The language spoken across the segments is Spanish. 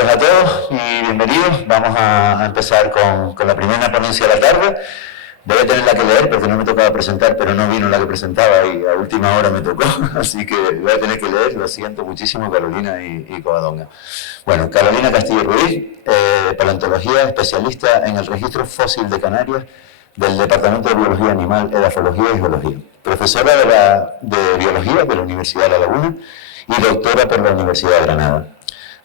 tardes a todos y bienvenidos. Vamos a empezar con la primera ponencia de la tarde. Voy a tenerla que leer porque no me tocaba presentar, pero no vino la que presentaba y a última hora me tocó, así que voy a tener que leer. Lo siento muchísimo, Carolina y Covadonga. Bueno, Carolina Castillo Ruiz, paleontología, especialista en el registro fósil de Canarias del Departamento de Biología Animal, Edafología y Geología. Profesora de Biología de la Universidad de La Laguna y doctora por la Universidad de Granada.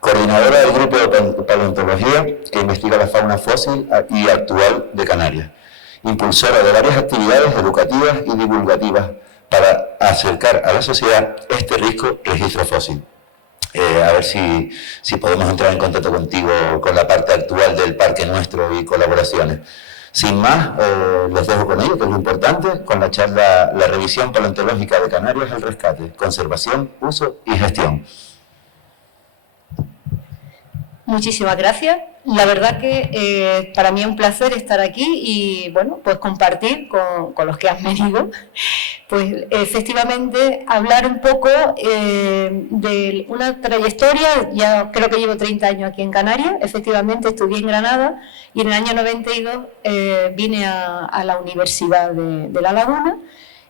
Coordinadora del grupo de paleontología que investiga la fauna fósil y actual de Canarias. Impulsora de varias actividades educativas y divulgativas para acercar a la sociedad este rico registro fósil. A ver si podemos entrar en contacto contigo con la parte actual del parque nuestro y colaboraciones. Sin más, los dejo con ello, que es lo importante, con la charla La revisión paleontológica de Canarias al rescate, conservación, uso y gestión. Muchísimas gracias. La verdad que para mí es un placer estar aquí y, bueno, pues compartir con los que han venido, pues efectivamente hablar un poco de una trayectoria. Ya creo que llevo 30 años aquí en Canarias, efectivamente estudié en Granada y en el año 92 vine a la Universidad de La Laguna.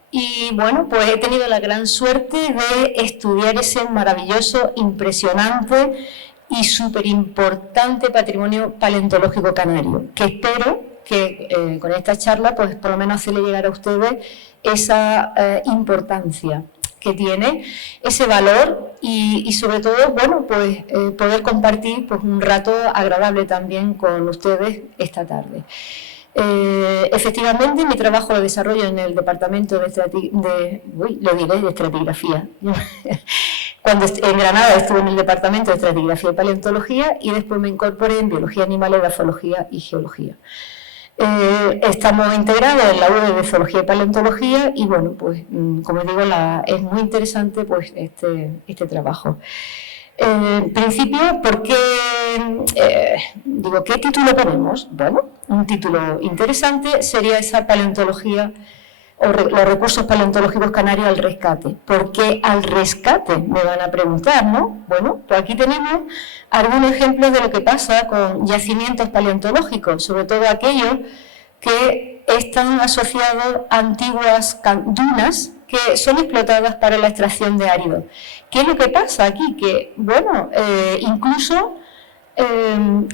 Y bueno, pues he tenido la gran suerte de estudiar ese maravilloso, impresionante y súper importante patrimonio paleontológico canario, que espero que con esta charla pues por lo menos hacerle llegar a ustedes esa importancia que tiene, ese valor y sobre todo, bueno, pues poder compartir pues un rato agradable también con ustedes esta tarde. Efectivamente, mi trabajo lo desarrollo en el departamento de estratigrafía. Cuando en Granada estuve en el departamento de estratigrafía y paleontología y después me incorporé en biología animal, edafología y geología. Estamos integrados en la UE de zoología y paleontología y bueno, pues como digo, es muy interesante pues este trabajo. En principio, ¿por qué? ¿Qué título ponemos? Bueno, un título interesante sería esa paleontología o los recursos paleontológicos canarios al rescate. ¿Por qué al rescate? Me van a preguntar, ¿no? Bueno, pues aquí tenemos algunos ejemplos de lo que pasa con yacimientos paleontológicos, sobre todo aquellos que están asociados a antiguas dunas que son explotadas para la extracción de áridos. ¿Qué es lo que pasa aquí? Que, bueno, incluso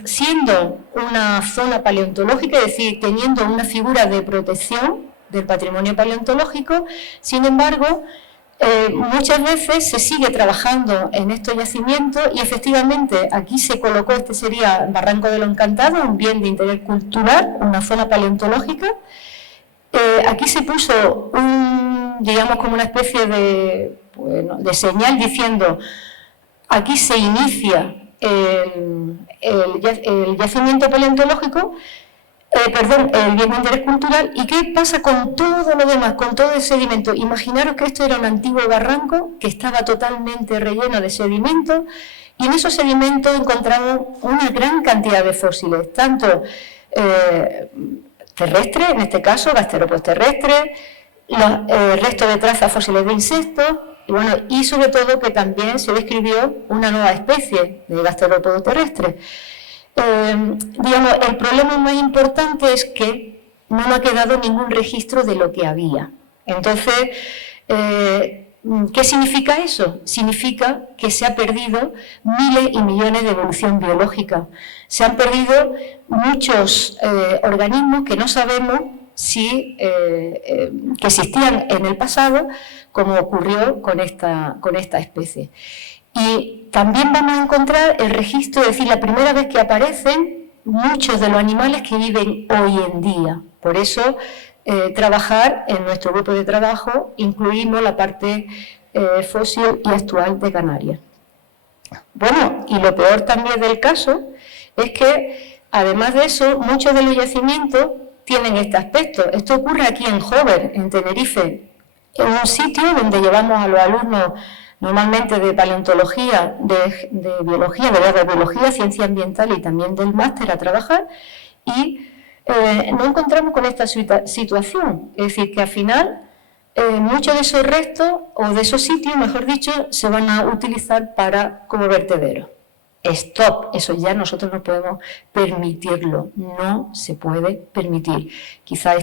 siendo una zona paleontológica, es decir, teniendo una figura de protección del patrimonio paleontológico, sin embargo, muchas veces se sigue trabajando en estos yacimientos y efectivamente aquí se colocó, este sería Barranco de lo Encantado, un bien de interés cultural, una zona paleontológica. Aquí se puso digamos como una especie de señal diciendo aquí se inicia el yacimiento paleontológico, el bien de interés cultural. ¿Y qué pasa con todo lo demás, con todo el sedimento? Imaginaros que esto era un antiguo barranco que estaba totalmente relleno de sedimentos y en esos sedimentos encontramos una gran cantidad de fósiles, tanto terrestres, en este caso gasterópodos terrestres, los restos de trazas fósiles de insectos, y sobre todo que también se describió una nueva especie de gasterópodo terrestre. El problema más importante es que no ha quedado ningún registro de lo que había. Entonces, ¿qué significa eso? Significa que se ha perdido miles y millones de evolución biológica. Se han perdido muchos organismos que no sabemos que existían en el pasado, como ocurrió con esta especie. Y también vamos a encontrar el registro, es decir, la primera vez que aparecen muchos de los animales que viven hoy en día. Por eso, trabajar en nuestro grupo de trabajo incluimos la parte fósil y actual de Canarias. Bueno, y lo peor también del caso es que, además de eso, muchos de los yacimientos tienen este aspecto. Esto ocurre aquí en Jover, en Tenerife, en un sitio donde llevamos a los alumnos normalmente de paleontología, de biología, de biología, ciencia ambiental y también del máster a trabajar, y nos encontramos con esta situación. Es decir, que al final muchos de esos restos, o de esos sitios, mejor dicho, se van a utilizar como vertederos. stop, eso ya nosotros no podemos permitirlo, no se puede permitir. Quizá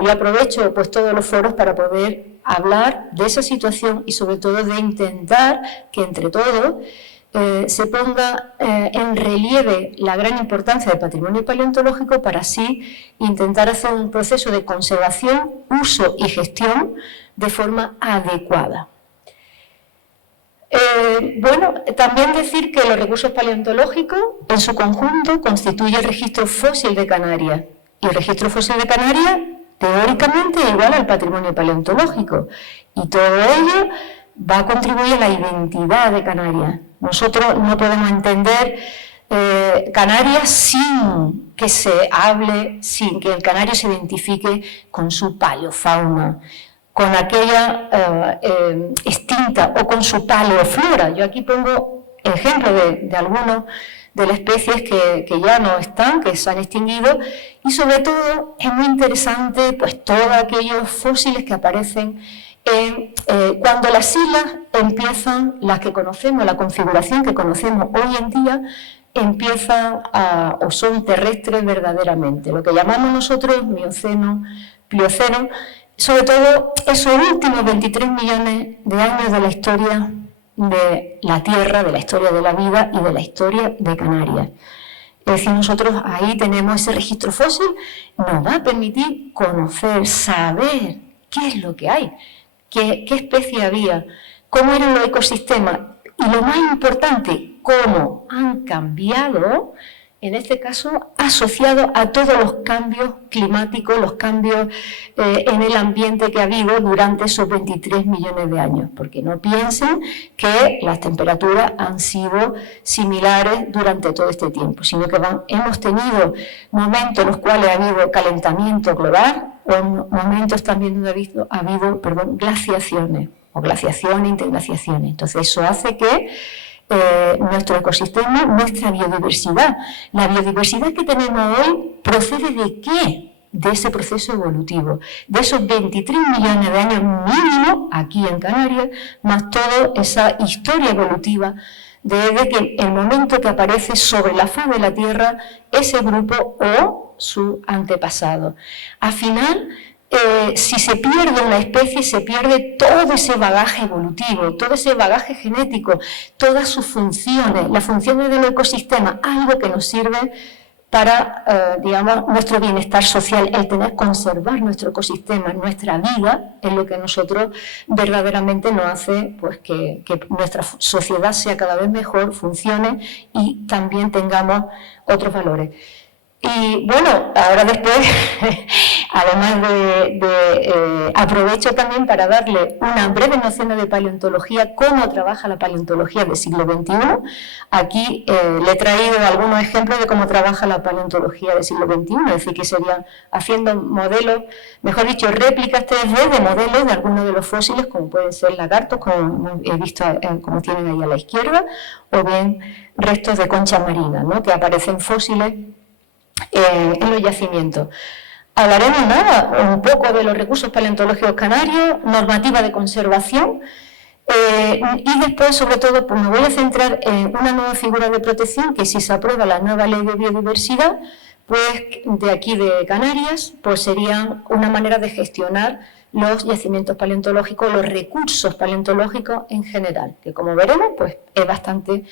hoy aprovecho pues todos los foros para poder hablar de esa situación y sobre todo de intentar que entre todos se ponga en relieve la gran importancia del patrimonio paleontológico para así intentar hacer un proceso de conservación, uso y gestión de forma adecuada. Bueno, también decir que los recursos paleontológicos en su conjunto constituye el registro fósil de Canarias. Y el registro fósil de Canarias, teóricamente, es igual al patrimonio paleontológico. Y todo ello va a contribuir a la identidad de Canarias. Nosotros no podemos entender Canarias sin que se hable, sin que el canario se identifique con su paleofauna, con aquella extinta o con su paleoflora. Yo aquí pongo ejemplos de algunos de las especies que ya no están, que se han extinguido, y sobre todo es muy interesante pues todos aquellos fósiles que aparecen cuando las islas empiezan, las que conocemos, la configuración que conocemos hoy en día, empiezan o son terrestres verdaderamente, lo que llamamos nosotros Mioceno, Plioceno, sobre todo esos últimos 23 millones de años de la historia de la Tierra, de la historia de la vida y de la historia de Canarias. Es decir, nosotros ahí tenemos ese registro fósil, nos va a permitir conocer, saber qué es lo que hay, qué especie había, cómo eran los ecosistemas y lo más importante, cómo han cambiado, en este caso asociado a todos los cambios climáticos, los cambios en el ambiente que ha habido durante esos 23 millones de años, porque no piensen que las temperaturas han sido similares durante todo este tiempo, sino que hemos tenido momentos en los cuales ha habido calentamiento global o momentos también donde ha habido glaciaciones, o glaciaciones, interglaciaciones. Entonces eso hace que nuestro ecosistema, nuestra biodiversidad. La biodiversidad que tenemos hoy procede ¿de qué? De ese proceso evolutivo, de esos 23 millones de años mínimo aquí en Canarias, más toda esa historia evolutiva desde que el momento que aparece sobre la faz de la Tierra ese grupo o su antepasado. Al final, si se pierde una especie, se pierde todo ese bagaje evolutivo, todo ese bagaje genético, todas sus funciones, las funciones del ecosistema, algo que nos sirve para, digamos, nuestro bienestar social, el conservar nuestro ecosistema, nuestra vida, es lo que nosotros verdaderamente nos hace pues, que nuestra sociedad sea cada vez mejor, funcione y también tengamos otros valores. Y bueno, ahora después, además aprovecho también para darle una breve noción de paleontología, cómo trabaja la paleontología del siglo XXI. Aquí le he traído algunos ejemplos de cómo trabaja la paleontología del siglo XXI, es decir, que serían haciendo modelos, mejor dicho, réplicas 3D de modelos de algunos de los fósiles, como pueden ser lagartos, como he visto, como tienen ahí a la izquierda, o bien restos de concha marina, ¿no?, que aparecen fósiles en los yacimientos. Hablaremos un poco de los recursos paleontológicos canarios, normativa de conservación y después, sobre todo, pues me voy a centrar en una nueva figura de protección que si se aprueba la nueva ley de biodiversidad, pues de aquí de Canarias, pues sería una manera de gestionar los yacimientos paleontológicos, los recursos paleontológicos en general, que como veremos, pues es bastante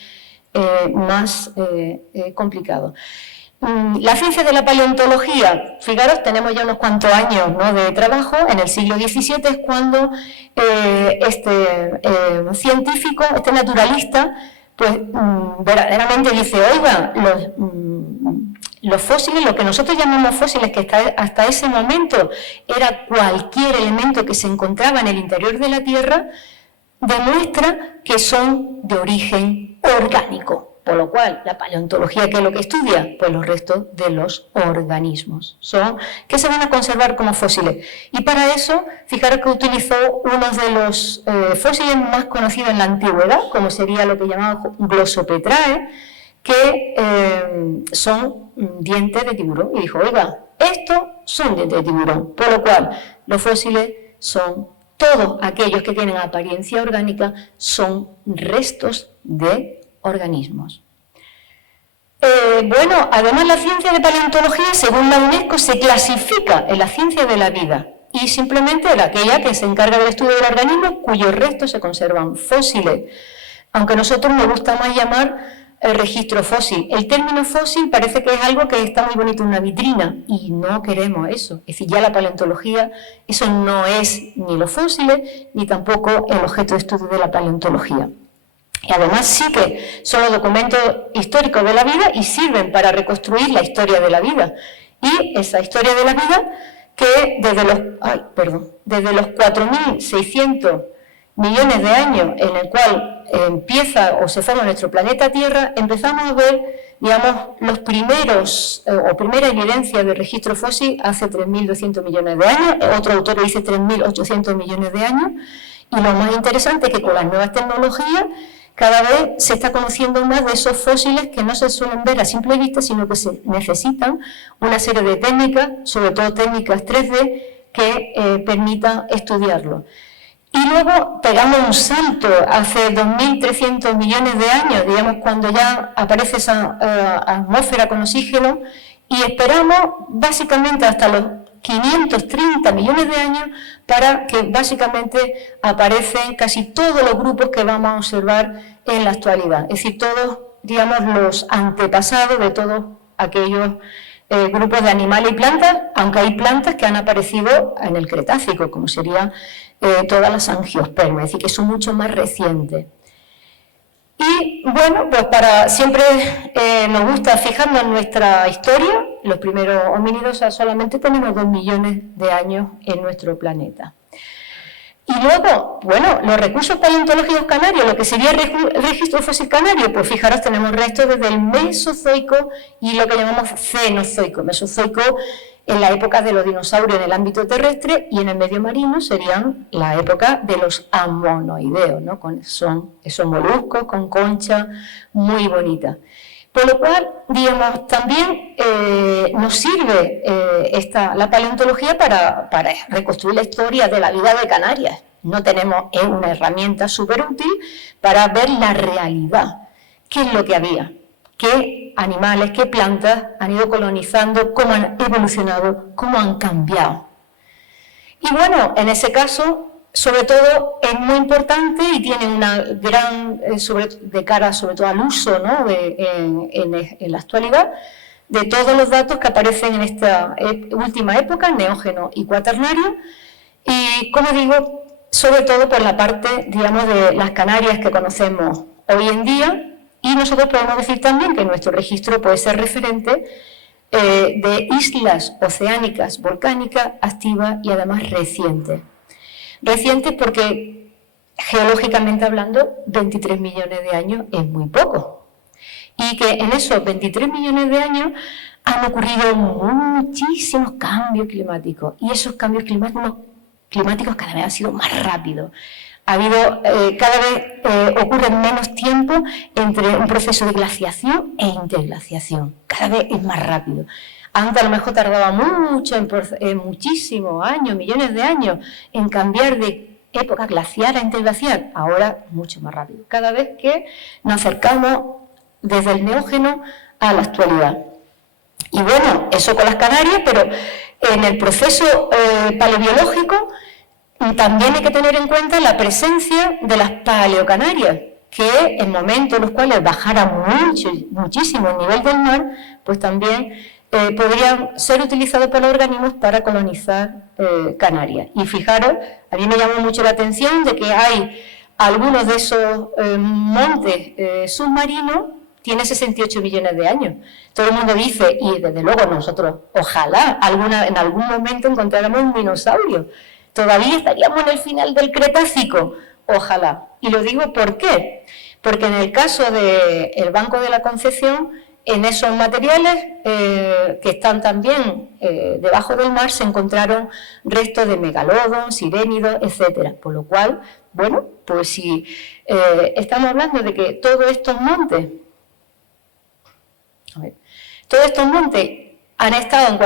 más complicado. La ciencia de la paleontología, fijaros, tenemos ya unos cuantos años, ¿no?, de trabajo. En el siglo XVII es cuando este científico, este naturalista, pues verdaderamente dice, oiga, los fósiles, lo que nosotros llamamos fósiles, que hasta ese momento era cualquier elemento que se encontraba en el interior de la Tierra, demuestra que son de origen orgánico. Por lo cual, la paleontología, ¿qué es lo que estudia? Pues los restos de los organismos, que se van a conservar como fósiles. Y para eso, fijaros que utilizó uno de los fósiles más conocidos en la antigüedad, como sería lo que llamamos Glossopetrae, que son dientes de tiburón. Y dijo, oiga, estos son dientes de tiburón, por lo cual los fósiles son todos aquellos que tienen apariencia orgánica son restos de organismos. Bueno, además la ciencia de paleontología, según la UNESCO, se clasifica en la ciencia de la vida y simplemente es aquella que se encarga del estudio del organismo cuyos restos se conservan fósiles, aunque a nosotros nos gusta más llamar el registro fósil. El término fósil parece que es algo que está muy bonito en una vitrina y no queremos eso. Es decir, ya la paleontología, eso no es ni los fósiles ni tampoco el objeto de estudio de la paleontología. Y además sí que son los documentos históricos de la vida y sirven para reconstruir la historia de la vida. Y esa historia de la vida que desde los 4.600 millones de años en el cual empieza o se forma nuestro planeta Tierra, empezamos a ver, digamos, los primeros o primera evidencia de registro fósil hace 3.200 millones de años, otro autor dice 3.800 millones de años, y lo más interesante es que con las nuevas tecnologías cada vez se está conociendo más de esos fósiles que no se suelen ver a simple vista, sino que se necesitan una serie de técnicas, sobre todo técnicas 3D, que permitan estudiarlo. Y luego pegamos un salto hace 2.300 millones de años, digamos, cuando ya aparece esa atmósfera con oxígeno, y esperamos básicamente hasta los 530 millones de años para que básicamente aparecen casi todos los grupos que vamos a observar en la actualidad. Es decir, todos, digamos, los antepasados de todos aquellos grupos de animales y plantas, aunque hay plantas que han aparecido en el Cretácico, como serían todas las angiospermas, es decir, que son mucho más recientes. Y bueno, pues siempre nos gusta fijarnos en nuestra historia. Los primeros homínidos, solamente tenemos 2 millones de años en nuestro planeta. Y luego, bueno, los recursos paleontológicos canarios, lo que sería el registro fósil canario, pues fijaros, tenemos restos desde el Mesozoico y lo que llamamos Cenozoico. Mesozoico en la época de los dinosaurios en el ámbito terrestre, y en el medio marino serían la época de los amonoideos, ¿no? Son esos moluscos con concha muy bonitas. Por lo cual, digamos, también nos sirve la paleontología para reconstruir la historia de la vida de Canarias. No tenemos una herramienta súper útil para ver la realidad. ¿Qué es lo que había? ¿Qué animales, qué plantas han ido colonizando, cómo han evolucionado, cómo han cambiado? Y bueno, en ese caso, sobre todo, es muy importante y tiene una gran, de cara sobre todo al uso, ¿no? en la actualidad, de todos los datos que aparecen en esta última época, neógeno y cuaternario, y, como digo, sobre todo por la parte, digamos, de las Canarias que conocemos hoy en día. Y nosotros podemos decir también que nuestro registro puede ser referente de islas oceánicas volcánicas activas y además recientes. Recientes porque, geológicamente hablando, 23 millones de años es muy poco. Y que en esos 23 millones de años han ocurrido muchísimos cambios climáticos. Y esos cambios climáticos cada vez han sido más rápidos. Cada vez ocurre menos tiempo entre un proceso de glaciación e interglaciación. Cada vez es más rápido. Antes a lo mejor tardaba muchísimos años, millones de años, en cambiar de época glaciar a interglaciar. Ahora mucho más rápido. Cada vez que nos acercamos desde el neógeno a la actualidad. Y bueno, eso con las Canarias, pero en el proceso paleobiológico también hay que tener en cuenta la presencia de las paleocanarias, que en momentos en los cuales bajara muchísimo el nivel del mar, pues también podrían ser utilizados por los organismos para colonizar Canarias. Y fijaros, a mí me llamó mucho la atención de que hay algunos de esos montes submarinos, tiene 68 millones de años. Todo el mundo dice, y desde luego nosotros, ojalá en algún momento encontráramos un dinosaurio. Todavía estaríamos en el final del Cretácico, ojalá. Y lo digo ¿por qué? Porque en el caso del Banco de la Concepción, en esos materiales que están también debajo del mar, se encontraron restos de megalodon, sirénidos, etc. Por lo cual, bueno, pues si estamos hablando de que todos estos montes han estado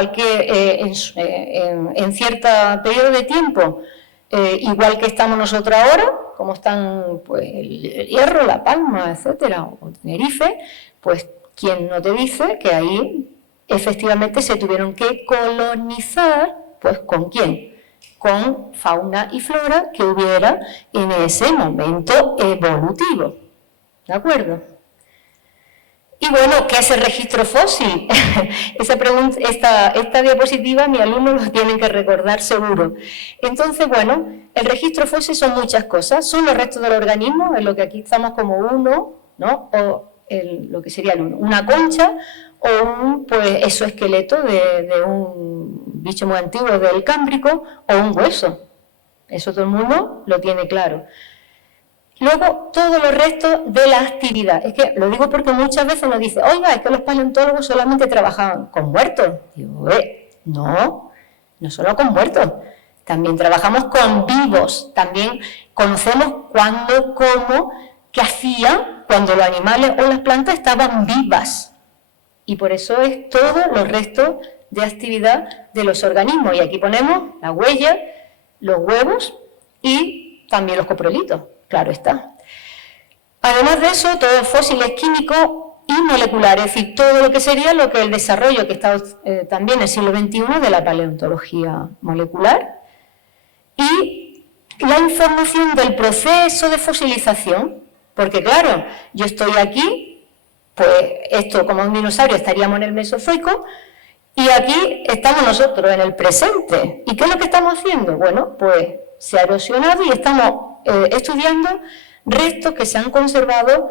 en cierto periodo de tiempo igual que estamos nosotros ahora, como están pues, el Hierro, La Palma, etcétera, o Tenerife, pues ¿quién no te dice que ahí efectivamente se tuvieron que colonizar? Pues ¿con quién? Con fauna y flora que hubiera en ese momento evolutivo. ¿De acuerdo? Y bueno, ¿qué es el registro fósil? Esta diapositiva mi alumno lo tienen que recordar seguro. Entonces, bueno, el registro fósil son muchas cosas. Son los restos del organismo, en lo que aquí estamos como uno, ¿no? O lo que sería el uno, una concha o un pues, exoesqueleto de un bicho muy antiguo del Cámbrico o un hueso. Eso todo el mundo lo tiene claro. Luego, todos los restos de la actividad. Es que lo digo porque muchas veces nos dicen, oiga, es que los paleontólogos solamente trabajaban con muertos. Digo, no solo con muertos. También trabajamos con vivos. También conocemos cuándo, cómo, qué hacían cuando los animales o las plantas estaban vivas. Y por eso es todos los restos de actividad de los organismos. Y aquí ponemos la huella, los huevos y también los coprolitos. Claro está. Además de eso, todos los fósiles químicos y moleculares, es decir, todo lo que sería lo que el desarrollo que está también en el siglo XXI de la paleontología molecular y la información del proceso de fosilización, porque claro, yo estoy aquí, pues esto como un dinosaurio estaríamos en el Mesozoico y aquí estamos nosotros en el presente. ¿Y qué es lo que estamos haciendo? Bueno, pues se ha erosionado y estamos estudiando restos que se han conservado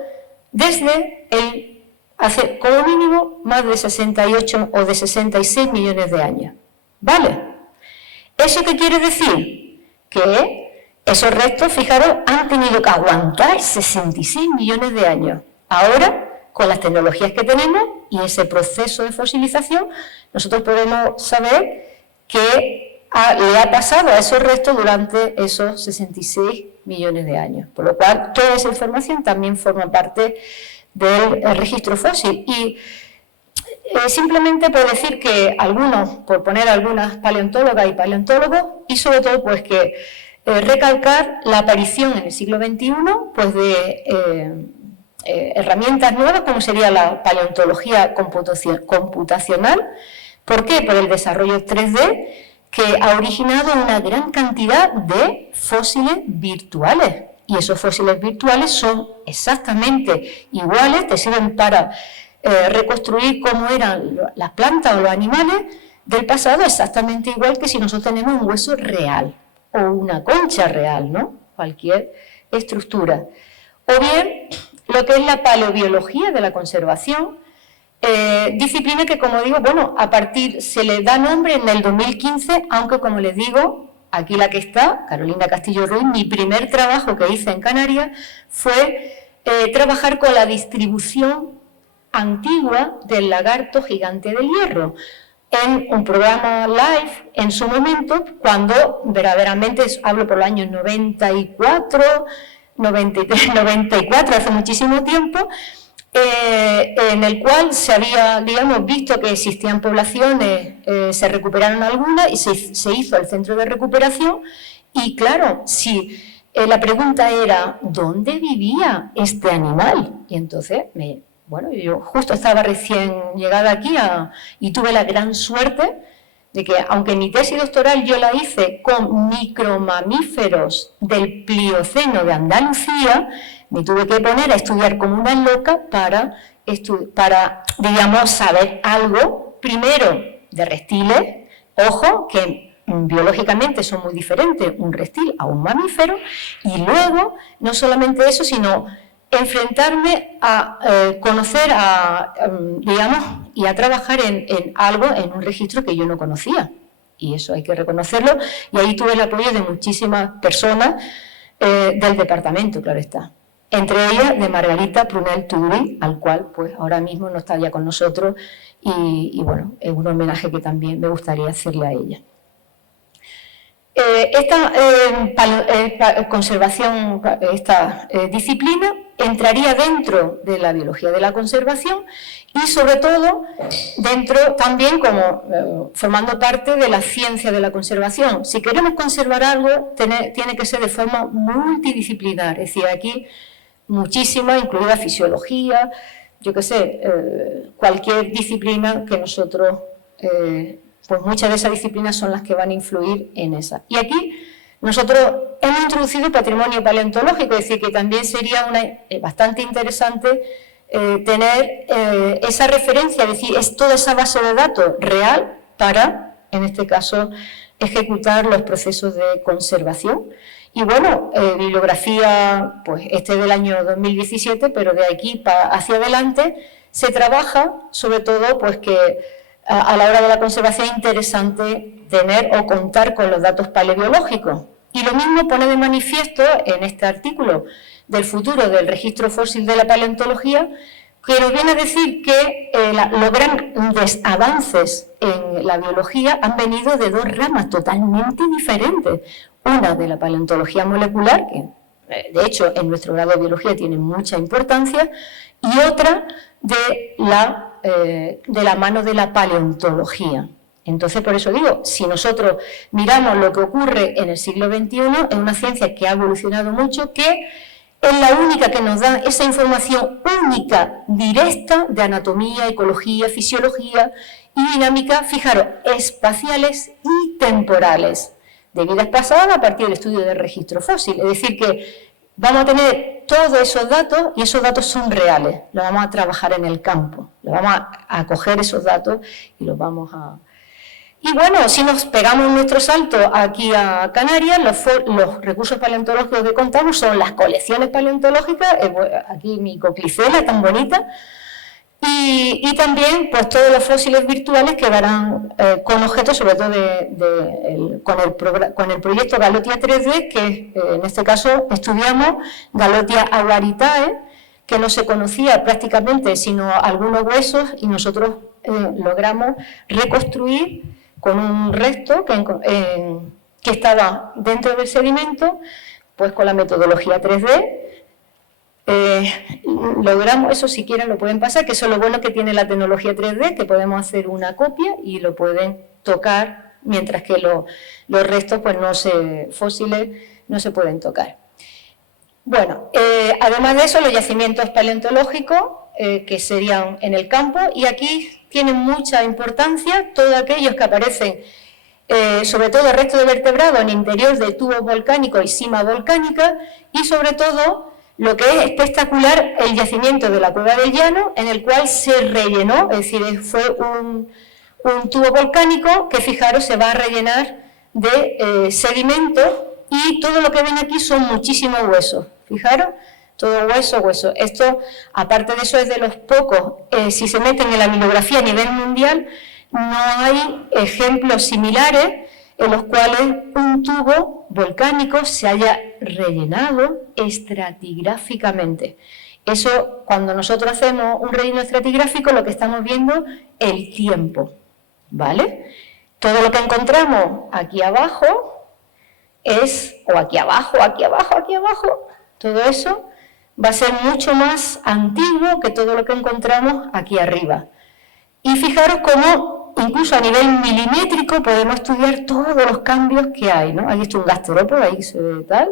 desde hace como mínimo más de 68 o de 66 millones de años. ¿Vale? ¿Eso qué quiere decir? Que esos restos, fijaros, han tenido que aguantar 66 millones de años. Ahora, con las tecnologías que tenemos y ese proceso de fosilización, nosotros podemos saber qué le ha pasado a esos restos durante esos 66 millones de años. Por lo cual, toda esa información también forma parte del registro fósil. Y simplemente por decir que algunos, por poner algunas paleontólogas y paleontólogos, y sobre todo pues que recalcar la aparición en el siglo XXI pues de herramientas nuevas como sería la paleontología computacional. ¿Por qué? Por el desarrollo 3D que ha originado una gran cantidad de fósiles virtuales. Y esos fósiles virtuales son exactamente iguales, te sirven para reconstruir cómo eran las plantas o los animales del pasado, exactamente igual que si nosotros tenemos un hueso real o una concha real, ¿no? Cualquier estructura. O bien, lo que es la paleobiología de la conservación, disciplina que, como digo, bueno, se le da nombre en el 2015, aunque, como les digo, aquí la que está, Carolina Castillo Ruiz, mi primer trabajo que hice en Canarias fue trabajar con la distribución antigua del lagarto gigante del Hierro, en un programa live en su momento, cuando verdaderamente, hablo por los años 94, 93, 94, hace muchísimo tiempo, en el cual se había, digamos, visto que existían poblaciones, se recuperaron algunas y se hizo el centro de recuperación y claro, si la pregunta era ¿dónde vivía este animal? Y entonces, bueno, yo justo estaba recién llegada aquí y tuve la gran suerte de que, aunque mi tesis doctoral yo la hice con micromamíferos del Plioceno de Andalucía, me tuve que poner a estudiar como una loca para digamos, saber algo, primero, de reptiles, ojo, que biológicamente son muy diferentes un reptil a un mamífero, y luego, no solamente eso, sino enfrentarme a conocer, digamos, y a trabajar en algo, en un registro que yo no conocía. Y eso hay que reconocerlo, y ahí tuve el apoyo de muchísimas personas del departamento, claro está. Entre ellas de Margarita Prunell Tuduri, al cual pues ahora mismo no está ya con nosotros y bueno, es un homenaje que también me gustaría hacerle a ella. Esta conservación, esta disciplina entraría dentro de la biología de la conservación y sobre todo dentro también como formando parte de la ciencia de la conservación. Si queremos conservar algo, tiene que ser de forma multidisciplinar, es decir, aquí muchísima, incluida fisiología, yo qué sé, cualquier disciplina que nosotros, pues muchas de esas disciplinas son las que van a influir en esa. Y aquí nosotros hemos introducido patrimonio paleontológico, es decir, que también sería bastante interesante tener esa referencia, es decir, es toda esa base de datos real para, en este caso, ejecutar los procesos de conservación. Y bueno, bibliografía, pues este es del año 2017, pero de aquí hacia adelante se trabaja, sobre todo, pues que a la hora de la conservación es interesante tener o contar con los datos paleobiológicos. Y lo mismo pone de manifiesto en este artículo del futuro del registro fósil de la paleontología, que nos viene a decir que los grandes avances en la biología han venido de dos ramas totalmente diferentes. Una de la paleontología molecular, que de hecho en nuestro grado de biología tiene mucha importancia, y otra de la mano de la paleontología. Entonces, por eso digo, si nosotros miramos lo que ocurre en el siglo XXI, es una ciencia que ha evolucionado mucho, que es la única que nos da esa información única, directa, de anatomía, ecología, fisiología y dinámica, fijaros, espaciales y temporales, de vidas pasadas a partir del estudio del registro fósil. Es decir, que vamos a tener todos esos datos y esos datos son reales, los vamos a trabajar en el campo, vamos a coger esos datos y los vamos a... Y bueno, si nos pegamos nuestro salto aquí a Canarias, los recursos paleontológicos que contamos son las colecciones paleontológicas, aquí mi coclicela tan bonita, y también pues todos los fósiles virtuales que darán con objetos, sobre todo con el proyecto Galotia 3D, que en este caso estudiamos Galotia agaritae, que no se conocía prácticamente sino algunos huesos, y nosotros logramos reconstruir con un resto que estaba dentro del sedimento, pues con la metodología 3D, logramos, eso si quieren lo pueden pasar, que eso es lo bueno que tiene la tecnología 3D, que podemos hacer una copia y lo pueden tocar, mientras que los restos pues fósiles no se pueden tocar. Bueno, además de eso, los yacimientos paleontológicos, que serían en el campo, y aquí tienen mucha importancia todos aquellos que aparecen, sobre todo restos de vertebrados en interior de tubos volcánicos y cima volcánica, y sobre todo lo que es espectacular, el yacimiento de la Cueva del Llano, en el cual se rellenó, es decir, fue un tubo volcánico que, fijaros, se va a rellenar de sedimento, y todo lo que ven aquí son muchísimos huesos, fijaros, todo hueso. Esto, aparte de eso, es de los pocos, si se meten en la bibliografía a nivel mundial, no hay ejemplos similares en los cuales un tubo volcánico se haya rellenado estratigráficamente. Eso, cuando nosotros hacemos un relleno estratigráfico, lo que estamos viendo es el tiempo, ¿vale? Todo lo que encontramos aquí abajo o aquí abajo, todo eso va a ser mucho más antiguo que todo lo que encontramos aquí arriba. Y fijaros cómo, incluso a nivel milimétrico, podemos estudiar todos los cambios que hay, ¿no? Ahí está un gasterópodo, ahí se ve tal.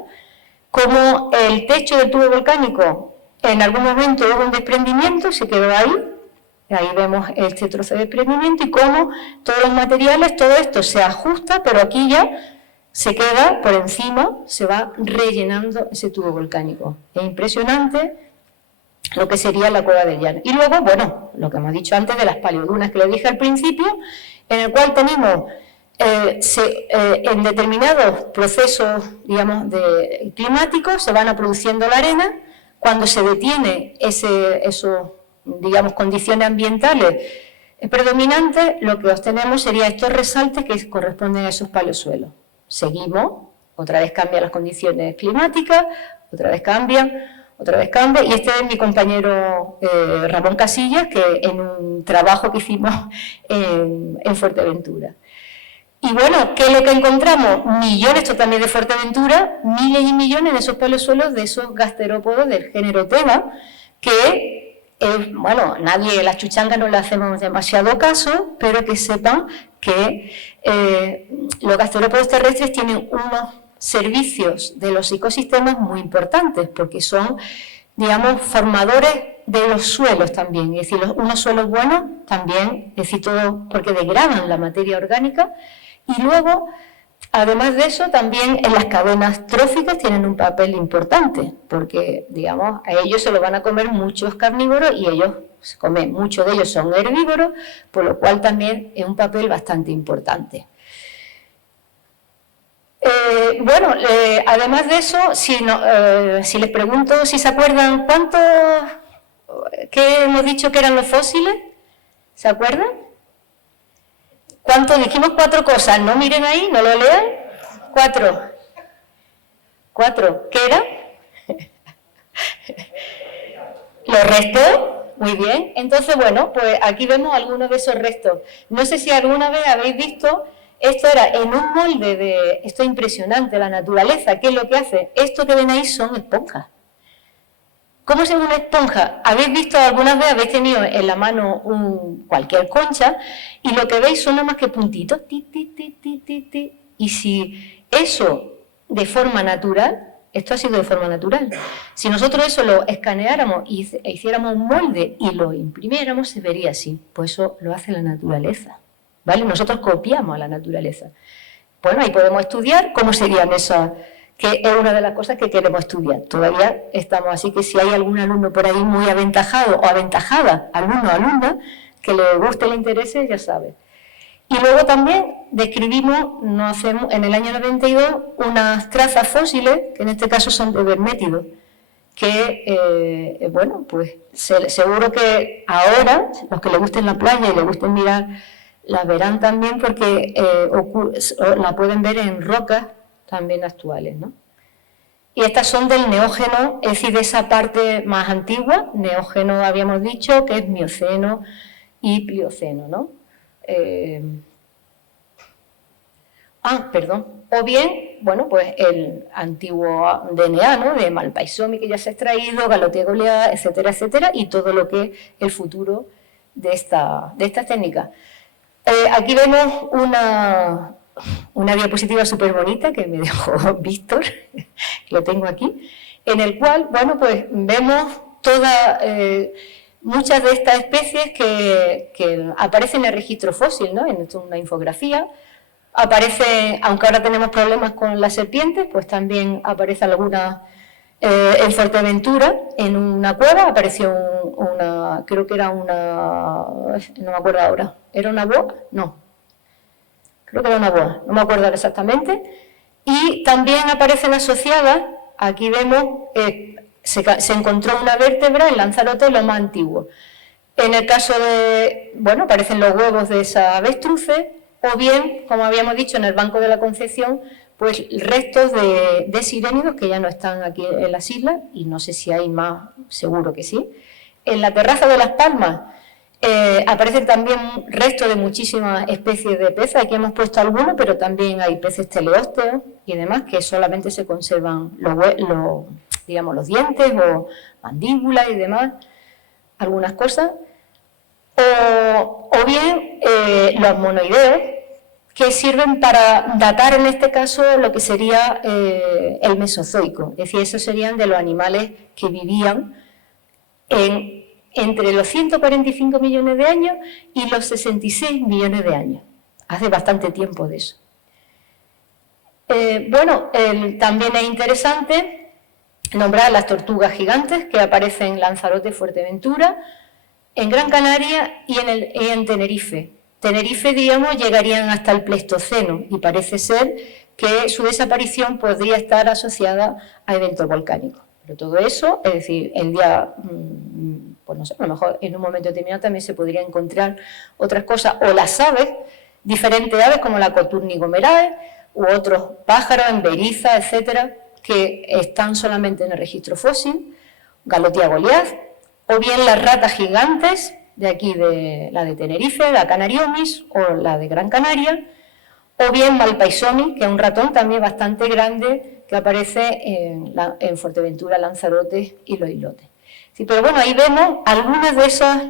Como el techo del tubo volcánico, en algún momento hubo un desprendimiento, se quedó ahí. Ahí vemos este trozo de desprendimiento y cómo todos los materiales, todo esto se ajusta, pero aquí ya se queda por encima, se va rellenando ese tubo volcánico. Es impresionante lo que sería la Cueva del Llano. Y luego, bueno, lo que hemos dicho antes de las paleodunas que les dije al principio, en el cual tenemos en determinados procesos, digamos, climáticos, se van produciendo la arena. Cuando se detiene esos, digamos, condiciones ambientales predominantes, lo que obtenemos sería estos resaltes que corresponden a esos paleosuelos. Seguimos, otra vez cambian las condiciones climáticas, otra vez cambia, y este es mi compañero Ramón Casillas, que en un trabajo que hicimos en Fuerteventura. Y bueno, ¿qué es lo que encontramos? Millones, esto también de Fuerteventura, miles y millones de esos paleosuelos de esos gasterópodos del género Teba, que, bueno, nadie, las chuchangas no le hacemos demasiado caso, pero que sepan que los gasterópodos terrestres tienen unos servicios de los ecosistemas muy importantes, porque son, digamos, formadores de los suelos también, es decir, unos suelos buenos también, es decir, todo, porque degradan la materia orgánica. Y luego, además de eso, también en las cadenas tróficas tienen un papel importante, porque, digamos, a ellos se lo van a comer muchos carnívoros y ellos se comen, muchos de ellos son herbívoros, por lo cual también es un papel bastante importante. Bueno, además de eso, si les pregunto si se acuerdan cuántos, ¿qué hemos dicho que eran los fósiles? ¿Se acuerdan? ¿Cuánto? Dijimos 4 cosas, no miren ahí, no lo lean. 4. 4. ¿Qué era? Los restos. Muy bien. Entonces, bueno, pues aquí vemos algunos de esos restos. No sé si alguna vez habéis visto, esto era en un molde de... Esto es impresionante, la naturaleza. ¿Qué es lo que hace? Esto que ven ahí son esponjas. ¿Cómo se ve una esponja? ¿Habéis visto algunas veces, habéis tenido en la mano cualquier concha y lo que veis son nada más que puntitos? Ti, ti, ti, ti, ti, ti. Y si eso de forma natural, esto ha sido de forma natural, si nosotros eso lo escaneáramos e hiciéramos un molde y lo imprimiéramos, se vería así. Pues eso lo hace la naturaleza, ¿vale? Nosotros copiamos a la naturaleza. Bueno, ahí podemos estudiar cómo serían esas... que es una de las cosas que queremos estudiar. Todavía estamos así que si hay algún alumno por ahí muy aventajado o aventajada, alumno o alumna, que le guste, le interese, ya sabe. Y luego también describimos, en el año 92, unas trazas fósiles, que en este caso son de vermétidos, que, bueno, pues seguro que ahora, los que les gusten la playa y les gusten mirar, las verán también porque la pueden ver en rocas también actuales, ¿no? Y estas son del neógeno, es decir, de esa parte más antigua. Neógeno habíamos dicho que es mioceno y plioceno, ¿no? Perdón. O bien, bueno, pues el antiguo DNA, ¿no? De Malpaisomi, que ya se ha extraído, Galotea, etcétera, etcétera, y todo lo que es el futuro de esta técnica. Aquí vemos una diapositiva súper bonita que me dejó Víctor, lo tengo aquí, en el cual, bueno, pues vemos muchas de estas especies que aparecen en el registro fósil, ¿no? En esto es una infografía. Aparece, aunque ahora tenemos problemas con las serpientes, pues también aparece alguna en Fuerteventura, en una cueva, apareció creo que era no me acuerdo ahora, ¿era una boa? No. Creo que era una boa, no me acuerdo exactamente, y también aparecen asociadas, aquí vemos, se encontró una vértebra en Lanzarote, lo más antiguo. En el caso de, bueno, aparecen los huevos de esas avestruces, o bien, como habíamos dicho, en el Banco de la Concepción, pues restos de sirénidos que ya no están aquí en las islas, y no sé si hay más, seguro que sí. En la terraza de Las Palmas, aparecen también restos de muchísimas especies de peces, aquí hemos puesto algunos, pero también hay peces teleósteos y demás, que solamente se conservan digamos, los dientes o mandíbulas y demás, algunas cosas, o bien los monoideos, que sirven para datar en este caso lo que sería el Mesozoico, es decir, esos serían de los animales que vivían entre los 145 millones de años y los 66 millones de años. Hace bastante tiempo de eso. Bueno, también es interesante nombrar las tortugas gigantes que aparecen en Lanzarote, Fuerteventura, en Gran Canaria y en Tenerife. Tenerife, digamos, llegarían hasta el Pleistoceno y parece ser que su desaparición podría estar asociada a eventos volcánicos. Pero todo eso, es decir, el día, pues no sé, a lo mejor en un momento determinado también se podría encontrar otras cosas, o las aves, diferentes aves como la Coturnigomerae, u otros pájaros, emberiza, etcétera, que están solamente en el registro fósil, Galotea goliath, o bien las ratas gigantes, de aquí la de Tenerife, la Canariomis, o la de Gran Canaria, o bien Malpaisomi, que es un ratón también bastante grande que aparece en Fuerteventura, Lanzarote y los islotes. Sí, pero bueno, ahí vemos algunas de esas,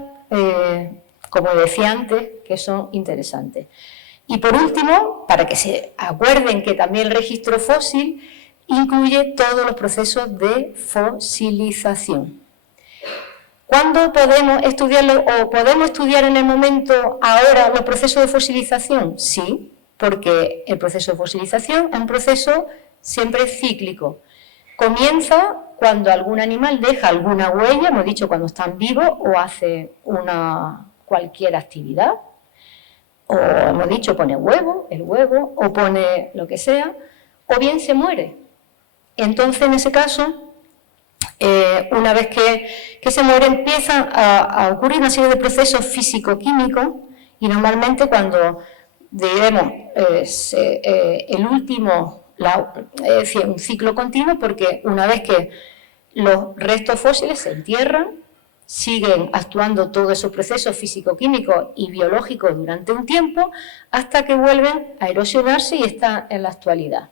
como decía antes, que son interesantes. Y por último, para que se acuerden que también el registro fósil incluye todos los procesos de fosilización. ¿Cuándo podemos estudiarlo o podemos estudiar en el momento ahora los procesos de fosilización? Sí, porque el proceso de fosilización es un proceso siempre cíclico. Comienza cuando algún animal deja alguna huella, hemos dicho cuando están vivos o hace cualquier actividad, o hemos dicho pone el huevo, o pone lo que sea, o bien se muere. Entonces, en ese caso, una vez que se muere, empiezan a ocurrir una serie de procesos físico-químicos y normalmente cuando, digamos, el último, es decir, un ciclo continuo, porque una vez que los restos fósiles se entierran, siguen actuando todos esos procesos físico-químicos y biológicos durante un tiempo hasta que vuelven a erosionarse y están en la actualidad.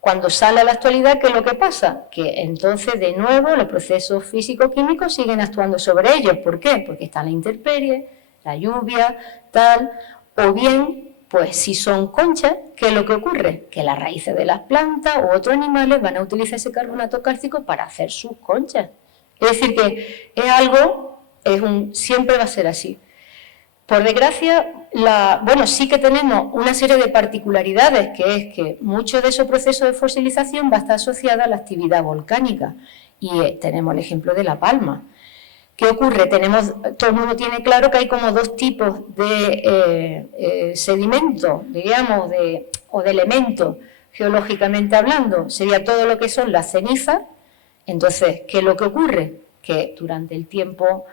Cuando sale a la actualidad, ¿qué es lo que pasa? Que entonces, de nuevo, los procesos físico-químicos siguen actuando sobre ellos. ¿Por qué? Porque está la intemperie, la lluvia, tal, o bien, pues si son conchas, ¿qué es lo que ocurre? Que las raíces de las plantas u otros animales van a utilizar ese carbonato cálcico para hacer sus conchas. Es decir, que es algo, siempre va a ser así. Por desgracia, bueno, sí que tenemos una serie de particularidades, que es que muchos de esos procesos de fosilización va a estar asociada a la actividad volcánica. Y tenemos el ejemplo de La Palma. ¿Qué ocurre? Todo el mundo tiene claro que hay como dos tipos de sedimentos, digamos, o de elementos, geológicamente hablando. Sería todo lo que son las cenizas. Entonces, ¿qué es lo que ocurre? Que durante el tiempo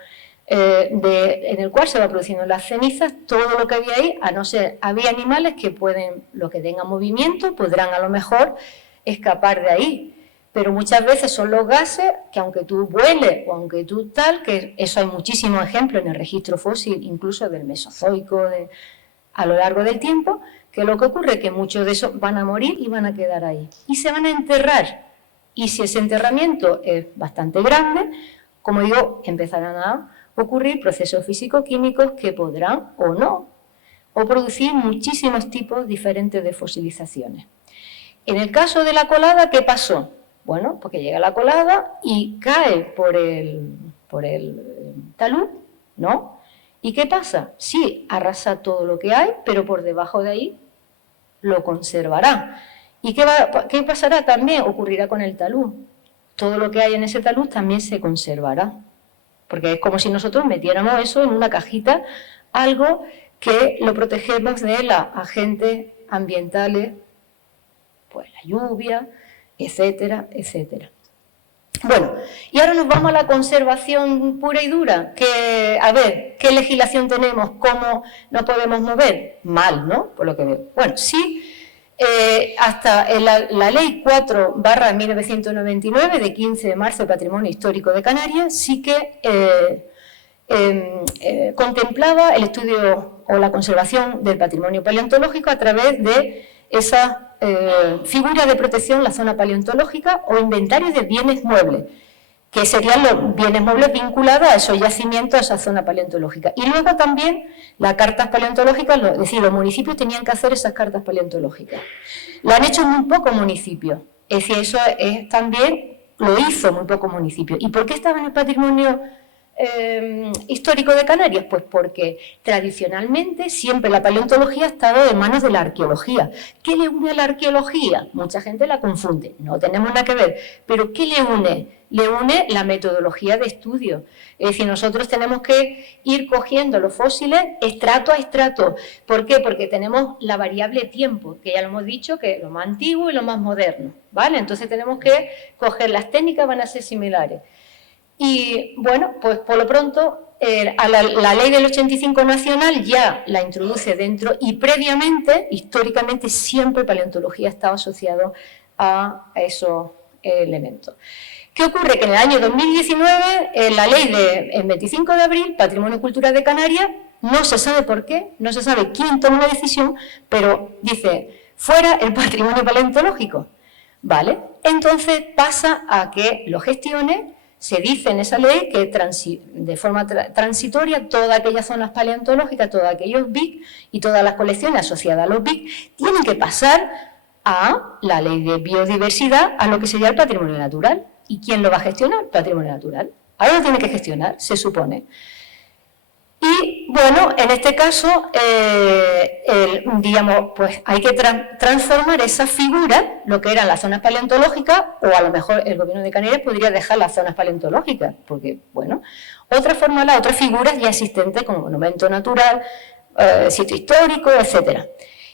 en el cual se va produciendo las cenizas, todo lo que había ahí, a no ser, había animales que los que tengan movimiento, podrán a lo mejor escapar de ahí, pero muchas veces son los gases que aunque tú vueles o aunque tú tal, que eso hay muchísimos ejemplos en el registro fósil, incluso del Mesozoico, a lo largo del tiempo, que lo que ocurre es que muchos de esos van a morir y van a quedar ahí, y se van a enterrar, y si ese enterramiento es bastante grande, como digo, empezarán a ocurrir procesos físico-químicos que podrán o no, o producir muchísimos tipos diferentes de fosilizaciones. En el caso de la colada, ¿qué pasó? Bueno, porque llega la colada y cae por el talud, ¿no? ¿Y qué pasa? Sí, arrasa todo lo que hay, pero por debajo de ahí lo conservará. ¿Y qué pasará también? Ocurrirá con el talud. Todo lo que hay en ese talud también se conservará. Porque es como si nosotros metiéramos eso en una cajita, algo que lo protegemos de los agentes ambientales, pues la lluvia, etcétera, etcétera. Bueno, y ahora nos vamos a la conservación pura y dura, que, a ver, ¿qué legislación tenemos? ¿Cómo nos podemos mover? Mal, ¿no? Por lo que veo. Bueno, sí, hasta la Ley 4/1999, de 15 de marzo, de Patrimonio Histórico de Canarias, sí que contemplaba el estudio o la conservación del patrimonio paleontológico a través de esa figura de protección, la zona paleontológica, o inventario de bienes muebles, que serían los bienes muebles vinculados a esos yacimientos, a esa zona paleontológica. Y luego también las cartas paleontológicas, es decir, los municipios tenían que hacer esas cartas paleontológicas. Lo han hecho muy pocos municipios, es decir, eso también lo hizo muy pocos municipios. ¿Y por qué estaba en el patrimonio histórico de Canarias? Pues porque tradicionalmente siempre la paleontología ha estado en manos de la arqueología. ¿Qué le une a la arqueología? Mucha gente la confunde, no tenemos nada que ver, pero ¿qué le une? Le une la metodología de estudio. Es decir, nosotros tenemos que ir cogiendo los fósiles estrato a estrato. ¿Por qué? Porque tenemos la variable tiempo, que ya lo hemos dicho, que es lo más antiguo y lo más moderno, ¿vale? Entonces tenemos que coger, las técnicas van a ser similares. Y bueno, pues por lo pronto la ley del 85 nacional ya la introduce dentro, y previamente, históricamente, siempre paleontología estaba asociado a esos elementos. ¿Qué ocurre? Que en el año 2019, la ley del 25 de abril, Patrimonio Cultural de Canarias, no se sabe por qué, no se sabe quién toma la decisión, pero dice, fuera el patrimonio paleontológico, ¿vale? Entonces pasa a que lo gestione, se dice en esa ley que de forma transitoria todas aquellas zonas paleontológicas, todos aquellos BIC y todas las colecciones asociadas a los BIC tienen que pasar a la ley de biodiversidad, a lo que sería el patrimonio natural. ¿Y quién lo va a gestionar? Patrimonio natural. Ahora lo tiene que gestionar, se supone. Y, bueno, en este caso, digamos, pues hay que transformar esa figura, lo que eran las zonas paleontológicas, o a lo mejor el Gobierno de Canarias podría dejar las zonas paleontológicas, porque, bueno, otras figuras ya existentes como monumento natural, sitio histórico, etcétera.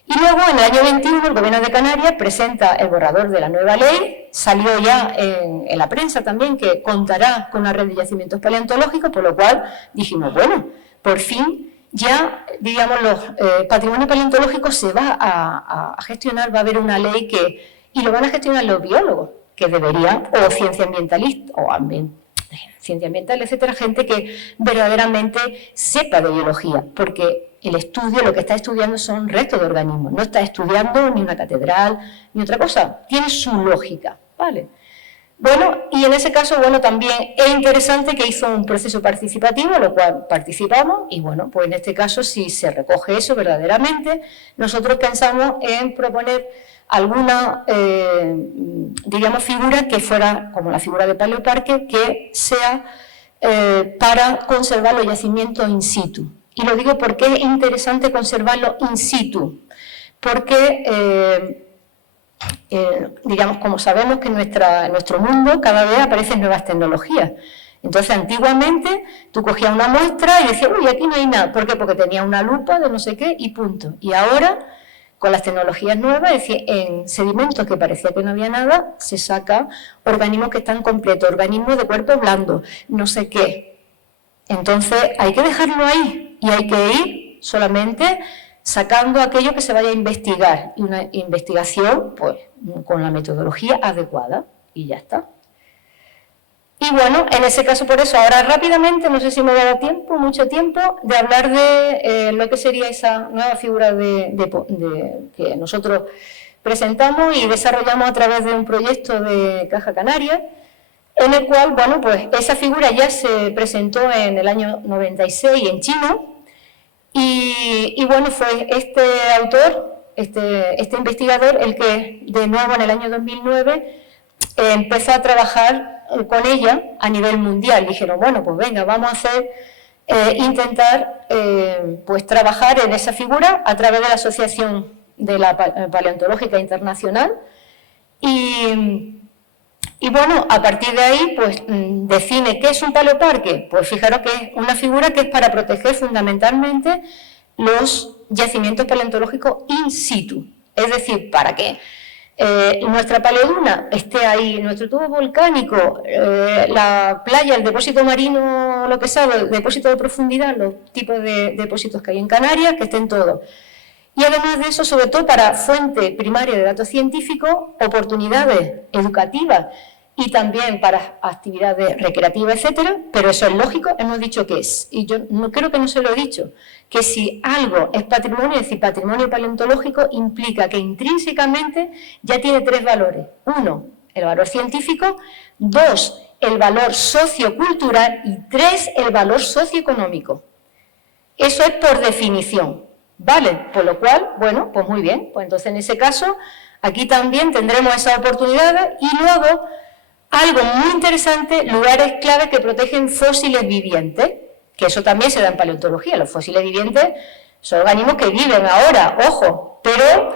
Y luego, en el año 21, el Gobierno de Canarias presenta el borrador de la nueva ley, salió ya en la prensa también que contará con una red de yacimientos paleontológicos, por lo cual dijimos, bueno, por fin ya, digamos, los patrimonios paleontológicos se va a gestionar, va a haber una ley y lo van a gestionar los biólogos, que deberían, o ciencia ambientalista, ciencia ambiental, etcétera, gente que verdaderamente sepa de biología, porque el estudio, lo que está estudiando son restos de organismos, no está estudiando ni una catedral, ni otra cosa, tiene su lógica, ¿vale? Bueno, y en ese caso, bueno, también es interesante que hizo un proceso participativo, lo cual participamos, y bueno, pues en este caso, si se recoge eso verdaderamente, nosotros pensamos en proponer alguna, digamos, figura que fuera, como la figura de Paleoparque, que sea para conservar los yacimientos in situ. Y lo digo porque es interesante conservarlos in situ, porque, digamos, como sabemos que en nuestro mundo cada vez aparecen nuevas tecnologías. Entonces, antiguamente, tú cogías una muestra y decías, uy, aquí no hay nada. ¿Por qué? Porque tenía una lupa de no sé qué y punto. Y ahora, con las tecnologías nuevas, es decir, en sedimentos que parecía que no había nada, se saca organismos que están completos, organismos de cuerpo blando, no sé qué. Entonces, hay que dejarlo ahí y hay que ir solamente sacando aquello que se vaya a investigar, y una investigación pues con la metodología adecuada, y ya está. Y bueno, en ese caso, por eso, ahora rápidamente, no sé si me va a dar tiempo, mucho tiempo, de hablar de lo que sería esa nueva figura que nosotros presentamos y desarrollamos a través de un proyecto de Caja Canaria, en el cual, bueno, pues esa figura ya se presentó en el año 96 en China, y bueno, fue este autor, este investigador, el que de nuevo en el año 2009 empezó a trabajar con ella a nivel mundial. Dijeron, bueno, pues venga, vamos a hacer, intentar pues trabajar en esa figura a través de la Asociación de la Paleontológica Internacional, y bueno, a partir de ahí, pues define qué es un paleoparque. Pues fijaros que es una figura que es para proteger fundamentalmente los yacimientos paleontológicos in situ. Es decir, para que nuestra paleoduna esté ahí, nuestro tubo volcánico, la playa, el depósito marino, lo que sea, el depósito de profundidad, los tipos de depósitos que hay en Canarias, que estén todos. Y además de eso, sobre todo para fuente primaria de datos científicos, oportunidades educativas y también para actividades recreativas, etcétera, pero eso es lógico, hemos dicho que es, y yo no creo que no se lo he dicho, que si algo es patrimonio, es decir, patrimonio paleontológico, implica que intrínsecamente ya tiene tres valores. Uno, el valor científico; dos, el valor sociocultural; y tres, el valor socioeconómico. Eso es por definición, ¿vale? Por lo cual, bueno, pues muy bien, pues entonces en ese caso, aquí también tendremos esas oportunidades. Y luego, algo muy interesante, lugares clave que protegen fósiles vivientes, que eso también se da en paleontología. Los fósiles vivientes son organismos que viven ahora, ojo, pero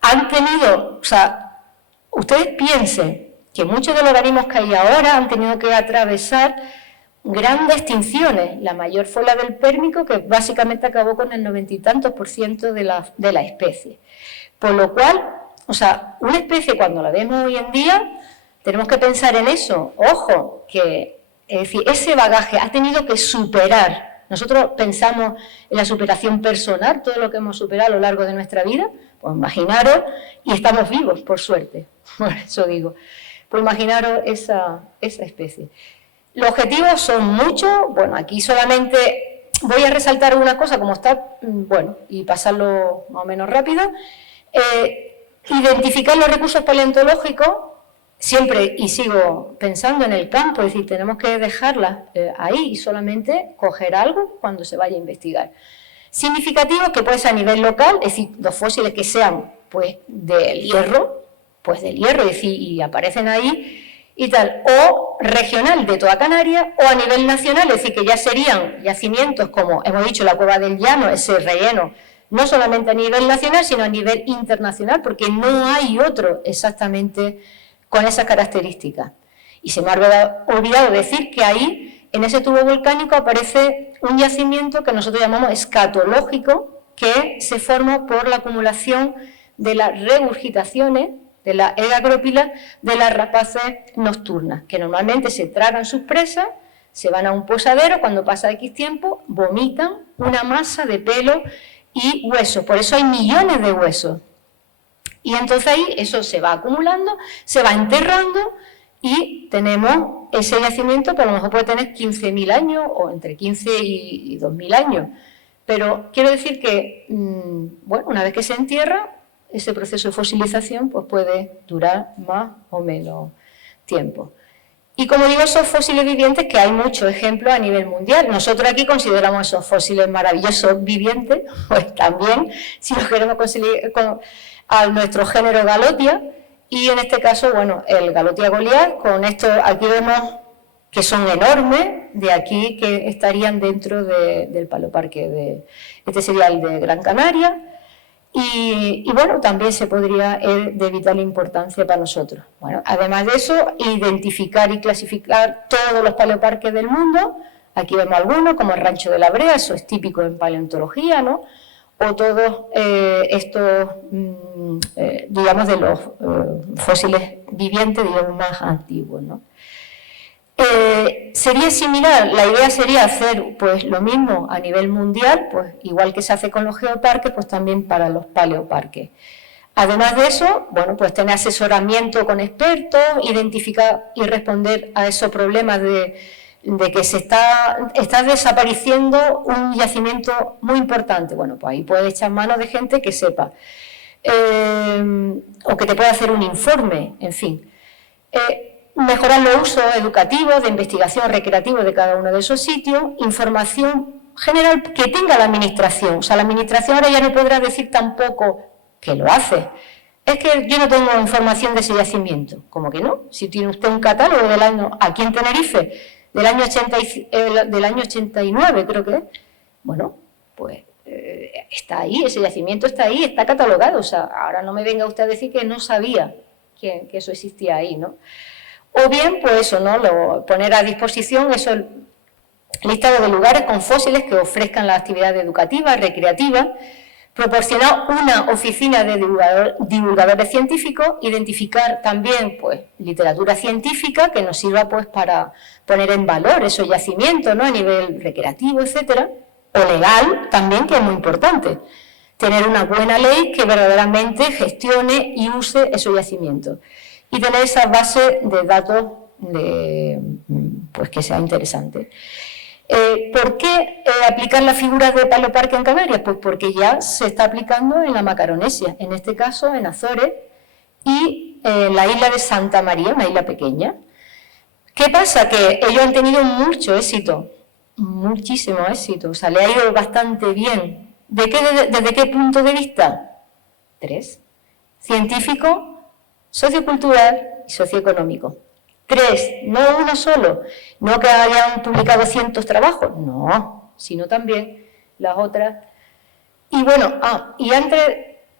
han tenido, o sea, ustedes piensen que muchos de los organismos que hay ahora han tenido que atravesar grandes extinciones. La mayor fue la del Pérmico, que básicamente acabó con el 90 y tantos % de la especie. Por lo cual, o sea, una especie cuando la vemos hoy en día, tenemos que pensar en eso. Ojo, que es decir, ese bagaje ha tenido que superar. Nosotros pensamos en la superación personal, todo lo que hemos superado a lo largo de nuestra vida, pues imaginaros, y estamos vivos, por suerte, por eso digo, pues imaginaros esa especie. Los objetivos son muchos, bueno, aquí solamente voy a resaltar una cosa como está, bueno, y pasarlo más o menos rápido. Identificar los recursos paleontológicos, siempre, y sigo pensando en el campo, es decir, tenemos que dejarlas ahí y solamente coger algo cuando se vaya a investigar. Significativos, que puede ser a nivel local, es decir, los fósiles que sean pues del hierro, es decir, y aparecen ahí y tal, o regional de toda Canarias, o a nivel nacional, es decir, que ya serían yacimientos como hemos dicho, la Cueva del Llano, ese relleno, no solamente a nivel nacional, sino a nivel internacional, porque no hay otro exactamente con esas características. Y se me ha olvidado decir que ahí, en ese tubo volcánico, aparece un yacimiento que nosotros llamamos escatológico, que se forma por la acumulación de las regurgitaciones de la egacrópila de las rapaces nocturnas, que normalmente se tragan sus presas, se van a un posadero, cuando pasa X tiempo, vomitan una masa de pelo y huesos, por eso hay millones de huesos. Y entonces ahí eso se va acumulando, se va enterrando y tenemos ese yacimiento que a lo mejor puede tener 15.000 años o entre 15 y 2.000 años. Pero quiero decir que, bueno, una vez que se entierra, ese proceso de fosilización pues puede durar más o menos tiempo. Y como digo, esos fósiles vivientes, que hay muchos ejemplos a nivel mundial. Nosotros aquí consideramos esos fósiles maravillosos vivientes, pues también, si los queremos conseguir a nuestro género Galotia, y en este caso, bueno, el Galotia goliath, con esto aquí vemos que son enormes, de aquí que estarían dentro del paleoparque, este sería el de Gran Canaria, y bueno, también se podría de vital importancia para nosotros. Bueno, además de eso, identificar y clasificar todos los paleoparques del mundo. Aquí vemos algunos, como el Rancho de la Brea, eso es típico en paleontología, ¿no? O todos estos, digamos, de los fósiles vivientes, digamos, más antiguos, ¿no? Sería similar, la idea sería hacer pues lo mismo a nivel mundial, pues igual que se hace con los geoparques, pues también para los paleoparques. Además de eso, bueno, pues tener asesoramiento con expertos, identificar y responder a esos problemas de que se está desapareciendo un yacimiento muy importante. Bueno, pues ahí puedes echar mano de gente que sepa, o que te pueda hacer un informe, en fin. Mejorar los usos educativos, de investigación, recreativos de cada uno de esos sitios, información general que tenga la administración. O sea, la administración ahora ya no podrá decir tampoco que lo hace. Es que yo no tengo información de ese yacimiento. ¿Cómo que no? Si tiene usted un catálogo del año, aquí en Tenerife, del año 89, creo que es, bueno, pues está ahí, ese yacimiento está ahí, está catalogado. O sea, ahora no me venga usted a decir que no sabía que eso existía ahí, ¿no? O bien, pues eso, ¿no? Poner a disposición esos listados de lugares con fósiles que ofrezcan las actividades educativas, recreativas, proporcionar una oficina de divulgadores científicos, identificar también pues, literatura científica que nos sirva pues, para poner en valor esos yacimientos, ¿no? A nivel recreativo, etcétera, o legal también, que es muy importante. Tener una buena ley que verdaderamente gestione y use esos yacimientos. Y tener esa base de datos pues que sea interesante. ¿Por qué aplicar la figura de paleoparque en Canarias? Pues porque ya se está aplicando en la Macaronesia, en este caso en Azores y en la isla de Santa María, una isla pequeña. ¿Qué pasa? Que ellos han tenido mucho éxito, muchísimo éxito, o sea, le ha ido bastante bien. ¿Desde qué punto de vista? 3. Científico, sociocultural y socioeconómico. 3, no uno solo, no que hayan publicado cientos trabajos, no, sino también las otras. Y bueno, y antes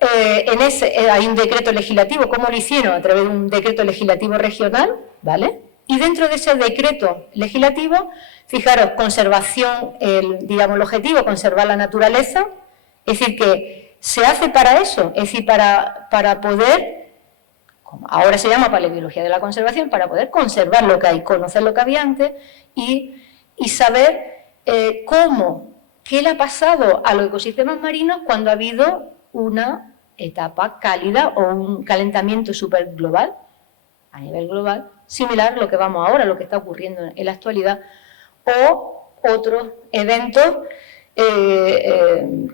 en ese hay un decreto legislativo, ¿cómo lo hicieron? A través de un decreto legislativo regional, ¿vale? Y dentro de ese decreto legislativo, fijaros, conservación, digamos el objetivo, conservar la naturaleza, es decir, que se hace para eso, es decir, para poder, como ahora se llama paleobiología de la conservación, para poder conservar lo que hay, conocer lo que había antes y saber qué le ha pasado a los ecosistemas marinos cuando ha habido una etapa cálida o un calentamiento súper global, a nivel global, similar a lo que vamos ahora, lo que está ocurriendo en la actualidad, o otros eventos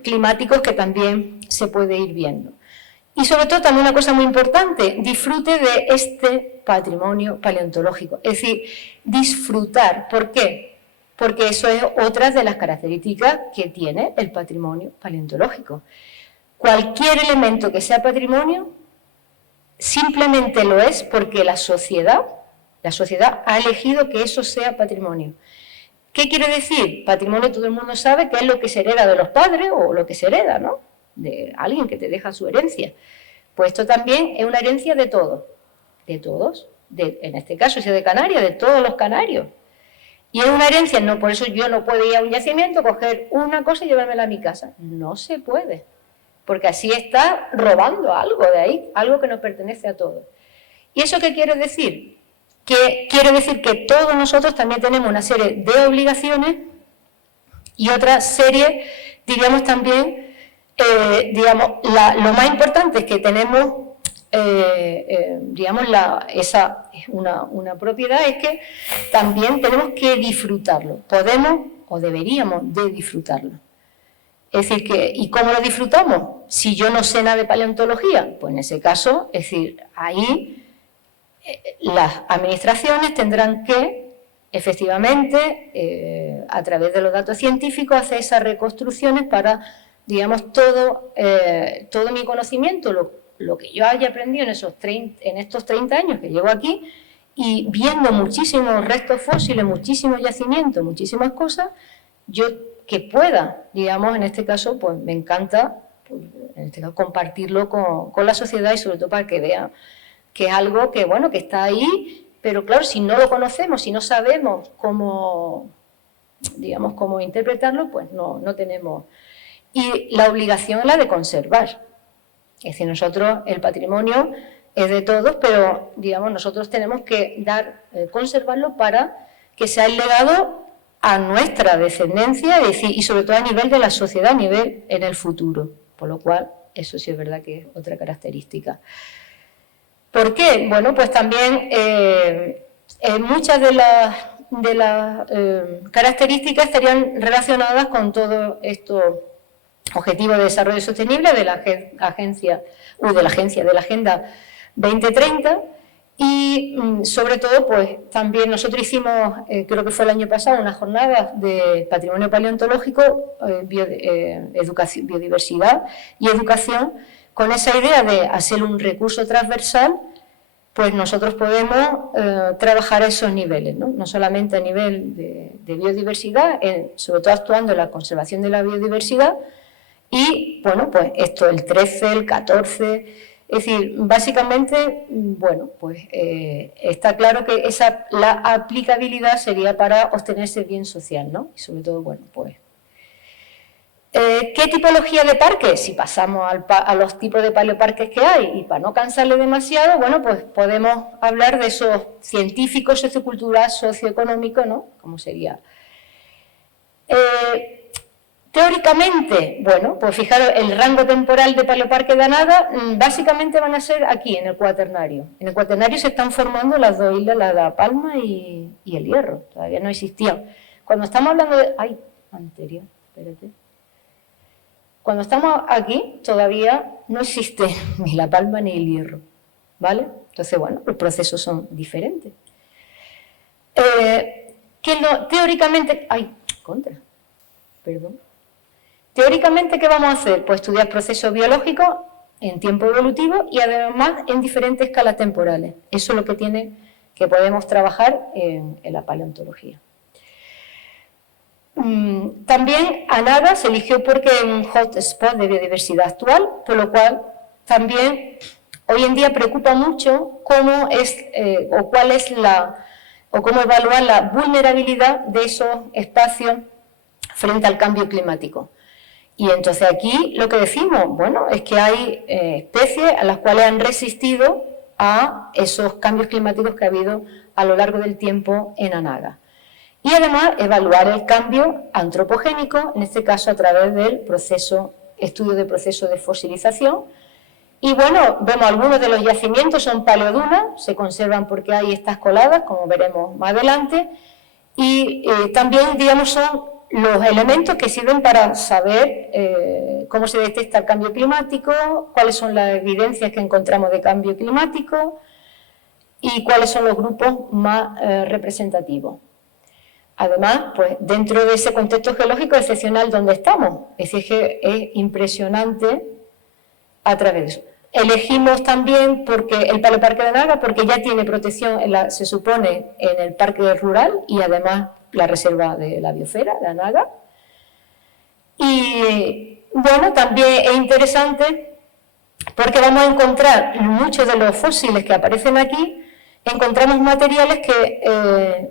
climáticos que también se puede ir viendo. Y sobre todo también una cosa muy importante, disfrute de este patrimonio paleontológico, es decir, disfrutar. ¿Por qué? Porque eso es otra de las características que tiene el patrimonio paleontológico. Cualquier elemento que sea patrimonio simplemente lo es porque la sociedad ha elegido que eso sea patrimonio. ¿Qué quiere decir? Patrimonio, todo el mundo sabe que es lo que se hereda de los padres o lo que se hereda, ¿no?, de alguien que te deja su herencia. Pues esto también es una herencia de todos, en este caso, si es de Canarias, de todos los canarios. Y es una herencia, no, por eso yo no puedo ir a un yacimiento, coger una cosa y llevármela a mi casa. No se puede, porque así está robando algo de ahí, algo que nos pertenece a todos. ¿Y eso qué quiere decir? Que quiere decir que todos nosotros también tenemos una serie de obligaciones y otra serie, diríamos también, lo más importante es que tenemos, una propiedad, es que también tenemos que disfrutarlo, podemos o deberíamos de disfrutarlo. Es decir, ¿y cómo lo disfrutamos? Si yo no sé nada de paleontología, pues en ese caso, es decir, ahí las administraciones tendrán que, efectivamente, a través de los datos científicos, hacer esas reconstrucciones para, digamos, todo mi conocimiento, lo que yo haya aprendido en estos 30 años que llevo aquí, y viendo muchísimos restos fósiles, muchísimos yacimientos, muchísimas cosas, yo que pueda, digamos, en este caso, pues me encanta, pues, en este caso, compartirlo con la sociedad y sobre todo para que vean que es algo que, bueno, que está ahí, pero claro, si no lo conocemos, si no sabemos cómo, digamos, cómo interpretarlo, pues no tenemos. Y la obligación es la de conservar. Es decir, nosotros, el patrimonio es de todos, pero, digamos, nosotros tenemos que conservarlo para que sea el legado a nuestra descendencia, es decir, y sobre todo a nivel de la sociedad, a nivel en el futuro. Por lo cual, eso sí es verdad que es otra característica. ¿Por qué? Bueno, pues también muchas de las características estarían relacionadas con todos estos objetivos de desarrollo sostenible de la Agenda 2030 y sobre todo, pues también nosotros hicimos, creo que fue el año pasado, una jornada de patrimonio paleontológico, biodiversidad y educación, con esa idea de hacer un recurso transversal, pues nosotros podemos trabajar a esos niveles, ¿no? solamente a nivel de biodiversidad, sobre todo actuando en la conservación de la biodiversidad, y bueno, pues esto, el 13, el 14, es decir, básicamente, bueno, pues está claro que la aplicabilidad sería para obtener ese bien social, ¿no? Y sobre todo, bueno, pues ¿qué tipología de parques? Si pasamos a los tipos de paleoparques que hay, y para no cansarle demasiado, bueno, pues podemos hablar de esos científicos, socioculturales, socioeconómicos, ¿no? ¿Cómo sería? Teóricamente, bueno, pues fijaros, el rango temporal de paleoparque de Anada básicamente van a ser aquí, en el Cuaternario. En el Cuaternario se están formando las dos islas, la de La Palma y el Hierro, todavía no existían. Cuando estamos hablando de... ¡Ay! Anterior, espérate. Cuando estamos aquí, todavía no existe ni La Palma ni el Hierro, ¿vale? Entonces, bueno, los procesos son diferentes. Teóricamente... ¡Ay! Teóricamente, ¿qué vamos a hacer? Pues estudiar procesos biológicos en tiempo evolutivo y además en diferentes escalas temporales. Eso es lo que podemos trabajar en la paleontología. También Anada se eligió porque es un hotspot de biodiversidad actual, por lo cual también hoy en día preocupa mucho cómo evaluar la vulnerabilidad de esos espacios frente al cambio climático. Y entonces aquí lo que decimos, bueno, es que hay especies a las cuales han resistido a esos cambios climáticos que ha habido a lo largo del tiempo en Anaga. Y además evaluar el cambio antropogénico, en este caso a través del estudio de proceso de fosilización. Y bueno, vemos algunos de los yacimientos son paleodunas, se conservan porque hay estas coladas, como veremos más adelante. Y también, digamos, son los elementos que sirven para saber cómo se detecta el cambio climático, cuáles son las evidencias que encontramos de cambio climático y cuáles son los grupos más representativos. Además, pues dentro de ese contexto geológico excepcional donde estamos, es decir, que es impresionante a través de eso. Elegimos también porque el Paleoparque de Anaga, porque ya tiene protección, se supone, en el parque rural y además la reserva de la biosfera de Anaga. Y bueno, también es interesante porque vamos a encontrar muchos de los fósiles que aparecen aquí, encontramos materiales que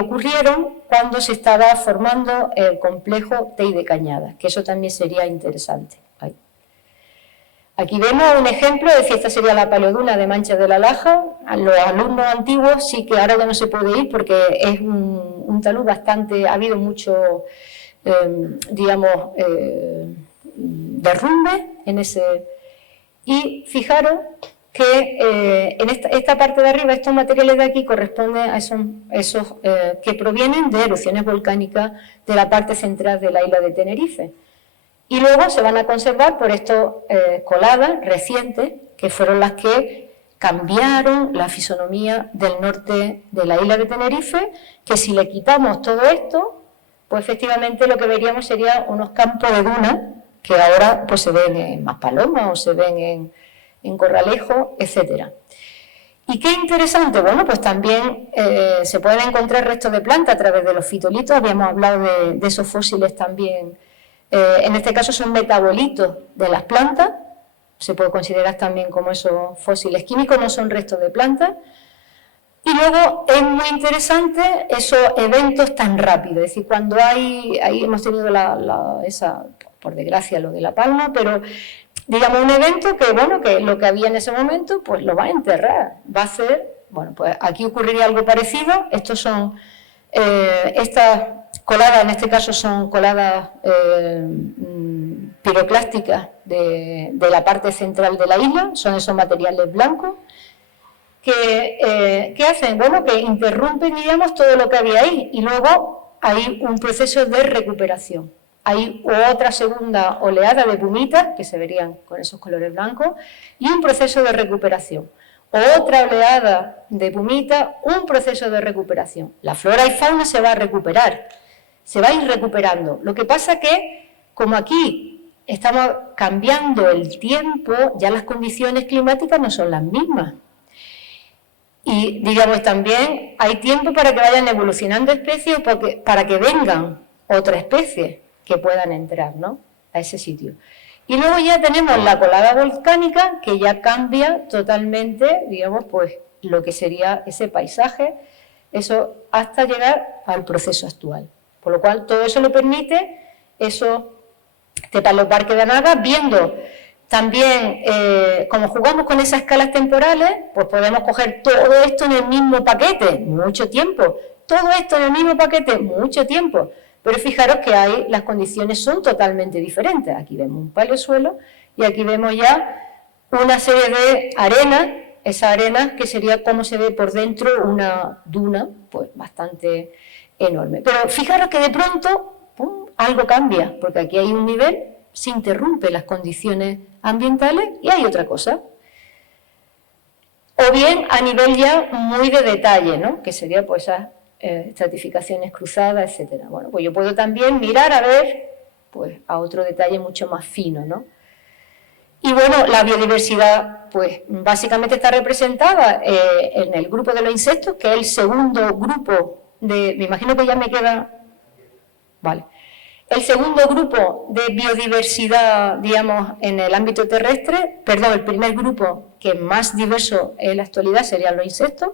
ocurrieron cuando se estaba formando el complejo Teide Cañadas, que eso también sería interesante. Ahí. Aquí vemos un ejemplo, es decir, esta sería la paleoduna de Mancha de la Laja. A los alumnos antiguos sí que ahora ya no se puede ir porque es un talud bastante, ha habido mucho, digamos, derrumbe en ese. Y fijaros que en esta parte de arriba, estos materiales de aquí corresponden a esos que provienen de erupciones volcánicas de la parte central de la isla de Tenerife. Y luego se van a conservar por estas coladas recientes, que fueron las que cambiaron la fisonomía del norte de la isla de Tenerife, que si le quitamos todo esto, pues efectivamente lo que veríamos serían unos campos de dunas, que ahora pues se ven en Maspalomas o se ven en Corralejo, etc. ¿Y qué interesante? Bueno, pues también se pueden encontrar restos de plantas a través de los fitolitos, habíamos hablado de esos fósiles también. En este caso son metabolitos de las plantas, se puede considerar también como esos fósiles químicos, no son restos de plantas. Y luego es muy interesante esos eventos tan rápidos, es decir, cuando ahí hemos tenido por desgracia, lo de La Palma, pero digamos un evento que, bueno, que lo que había en ese momento, pues lo va a enterrar, va a hacer, bueno, pues aquí ocurriría algo parecido, estos son, estas coladas, en este caso son coladas piroclásticas de la parte central de la isla, son esos materiales blancos, que hacen, bueno, que interrumpen, digamos, todo lo que había ahí, y luego hay un proceso de recuperación. Hay otra segunda oleada de pumitas, que se verían con esos colores blancos, y un proceso de recuperación. Otra oleada de pumitas, un proceso de recuperación. La flora y fauna se va a recuperar, se va a ir recuperando. Lo que pasa que, como aquí estamos cambiando el tiempo, ya las condiciones climáticas no son las mismas. Y, digamos, también hay tiempo para que vayan evolucionando especies para que vengan otras especies que puedan entrar, ¿no?, a ese sitio. Y luego ya tenemos la colada volcánica, que ya cambia totalmente, digamos, pues lo que sería ese paisaje, eso hasta llegar al proceso actual. Por lo cual, todo eso lo permite, eso de Paleoparque de Anaga, viendo también, como jugamos con esas escalas temporales, pues podemos coger todo esto en el mismo paquete, mucho tiempo, todo esto en el mismo paquete, mucho tiempo. Pero fijaros que las condiciones son totalmente diferentes. Aquí vemos un paleosuelo y aquí vemos ya una serie de arenas, esa arena que sería como se ve por dentro una duna, pues bastante enorme. Pero fijaros que de pronto, ¡pum!, algo cambia, porque aquí hay un nivel, se interrumpe las condiciones ambientales y hay otra cosa. O bien a nivel ya muy de detalle, ¿no?, que sería pues esas estratificaciones cruzadas, etcétera. Bueno, pues yo puedo también mirar a ver, pues, a otro detalle mucho más fino, ¿no? Y bueno, la biodiversidad, pues, básicamente está representada en el grupo de los insectos, que es el segundo grupo me imagino que ya me queda, vale, el segundo grupo de biodiversidad, digamos, en el ámbito terrestre, perdón, el primer grupo que más diverso en la actualidad serían los insectos.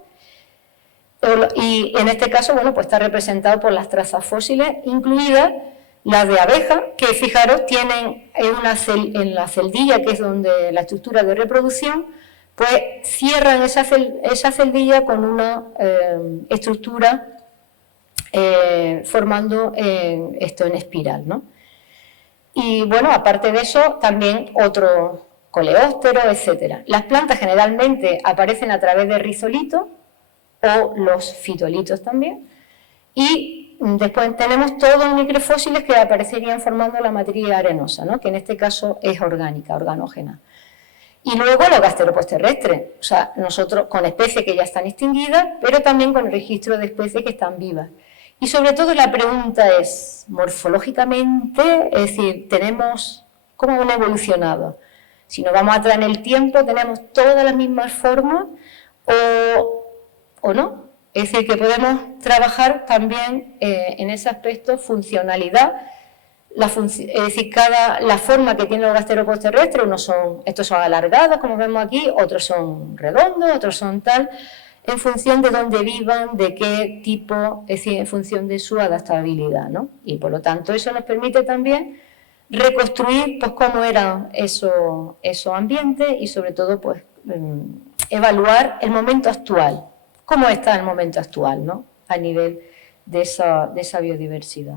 Y en este caso, bueno, pues está representado por las trazas fósiles, incluidas las de abejas, que fijaros tienen en la celdilla, que es donde la estructura de reproducción, pues cierran esa celdilla con una estructura formando esto en espiral, ¿no? Y bueno, aparte de eso, también otros coleópteros, etcétera. Las plantas generalmente aparecen a través de rizolitos, o los fitolitos también, Y después tenemos todos los microfósiles que aparecerían formando la materia arenosa, ¿no? Que en este caso es orgánica, organógena. Y luego los gasterópodos terrestres, o sea, nosotros con especies que ya están extinguidas, pero también con el registro de especies que están vivas. Y sobre todo la pregunta es, morfológicamente, es decir, tenemos cómo han evolucionado. Si nos vamos atrás en el tiempo, tenemos todas las mismas formas o no. Es decir, que podemos trabajar también en ese aspecto funcionalidad. Es decir, la forma que tienen los gasterópodos terrestres, estos son alargados, como vemos aquí, otros son redondos, otros son tal, en función de dónde vivan, de qué tipo, es decir, en función de su adaptabilidad, ¿no? Y por lo tanto eso nos permite también reconstruir pues cómo eran esos ambientes y sobre todo pues evaluar el momento actual, cómo está el momento actual, ¿no? A nivel de esa biodiversidad.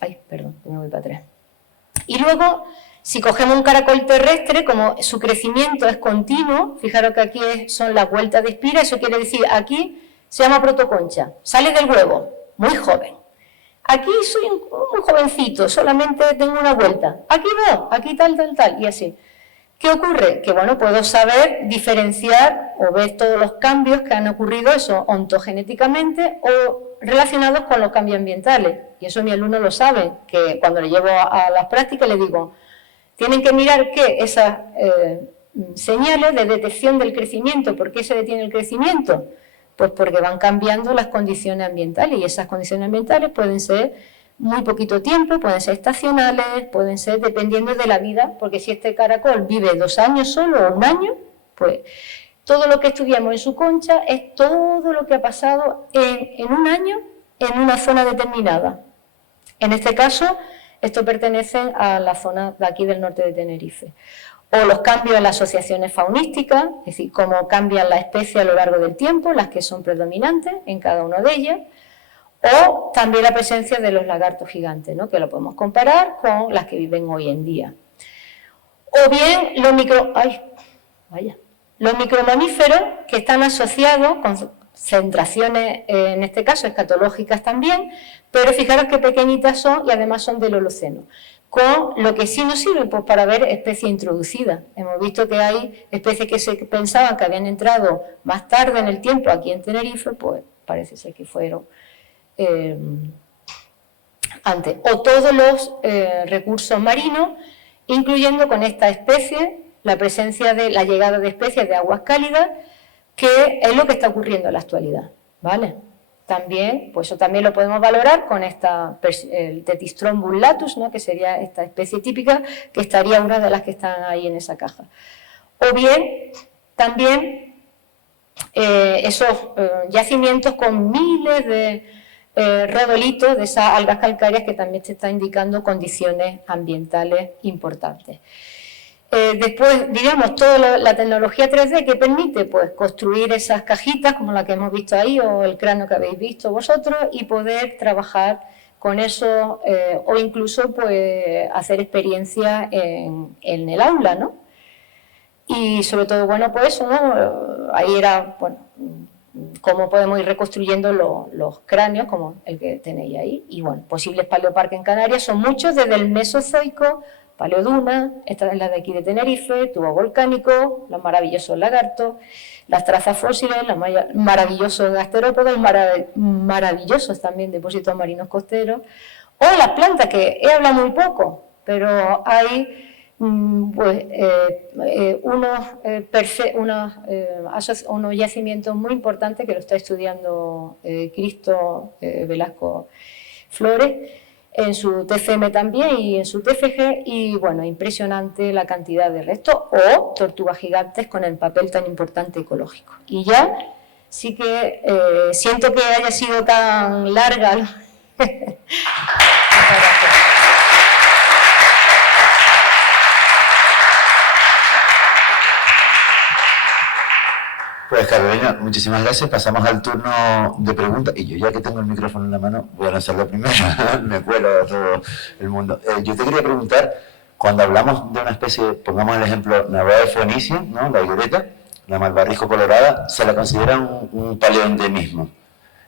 Ay, perdón, me voy para atrás. Y luego, si cogemos un caracol terrestre, como su crecimiento es continuo, fijaros que aquí son las vueltas de espira, eso quiere decir, aquí se llama protoconcha, sale del huevo, muy joven. Aquí soy muy jovencito, solamente tengo una vuelta. Aquí no, aquí tal, y así. ¿Qué ocurre? Que bueno, puedo saber diferenciar o ver todos los cambios que han ocurrido, eso ontogenéticamente o relacionados con los cambios ambientales. Y eso mi alumno lo sabe, que cuando le llevo a las prácticas le digo, tienen que mirar que esas señales de detección del crecimiento, ¿por qué se detiene el crecimiento? Pues porque van cambiando las condiciones ambientales y esas condiciones ambientales pueden ser muy poquito tiempo, pueden ser estacionales, pueden ser dependiendo de la vida, porque si este caracol vive 2 años solo o 1 año, pues todo lo que estudiamos en su concha es todo lo que ha pasado en 1 año en una zona determinada. En este caso, esto pertenece a la zona de aquí del norte de Tenerife. O los cambios en las asociaciones faunísticas, es decir, cómo cambian las especies a lo largo del tiempo, las que son predominantes en cada una de ellas, o también la presencia de los lagartos gigantes, ¿no? Que lo podemos comparar con las que viven hoy en día. O bien los micromamíferos que están asociados con concentraciones, en este caso escatológicas también, pero fijaros qué pequeñitas son y además son del Holoceno. Con lo que sí nos sirve pues, para ver especies introducidas. Hemos visto que hay especies que se pensaban que habían entrado más tarde en el tiempo aquí en Tenerife, pues parece ser que fueron antes. O todos los recursos marinos, incluyendo con esta especie la presencia de la llegada de especies de aguas cálidas, que es lo que está ocurriendo en la actualidad, ¿vale? También, pues eso también lo podemos valorar con el Tetistron bullatus, ¿no? Que sería esta especie típica, que estaría una de las que están ahí en esa caja. O bien, también esos yacimientos con miles de rodolitos de esas algas calcáreas que también te están indicando condiciones ambientales importantes. Después, digamos, toda la tecnología 3D que permite pues, construir esas cajitas como la que hemos visto ahí o el cráneo que habéis visto vosotros y poder trabajar con eso o incluso pues, hacer experiencias en el aula, ¿no? Y sobre todo, bueno, pues eso, ¿no? Ahí era, bueno, cómo podemos ir reconstruyendo los cráneos como el que tenéis ahí. Y bueno, posibles paleoparques en Canarias son muchos, desde el Mesozoico, Paleoduna, esta es la de aquí de Tenerife, tubo volcánico, los maravillosos lagartos, las trazas fósiles, los maravillosos gasterópodos, maravillosos también depósitos marinos costeros, o las plantas, que he hablado muy poco, pero hay pues, unos yacimientos muy importantes que lo está estudiando Cristo Velasco Flores, en su TCM también y en su TFG, y bueno, impresionante la cantidad de restos o tortugas gigantes con el papel tan importante ecológico. Y ya sí que siento que haya sido tan larga. Muchas gracias. Pues Carolina, muchísimas gracias. Pasamos al turno de preguntas. Y yo, ya que tengo el micrófono en la mano, voy a lanzarlo primero. Me cuelo a todo el mundo. Yo te quería preguntar, cuando hablamos de una especie, pongamos el ejemplo, Navae Phoenicia, ¿no? La higuereta, la malvarrisco colorada, se la considera un paleoendemismo.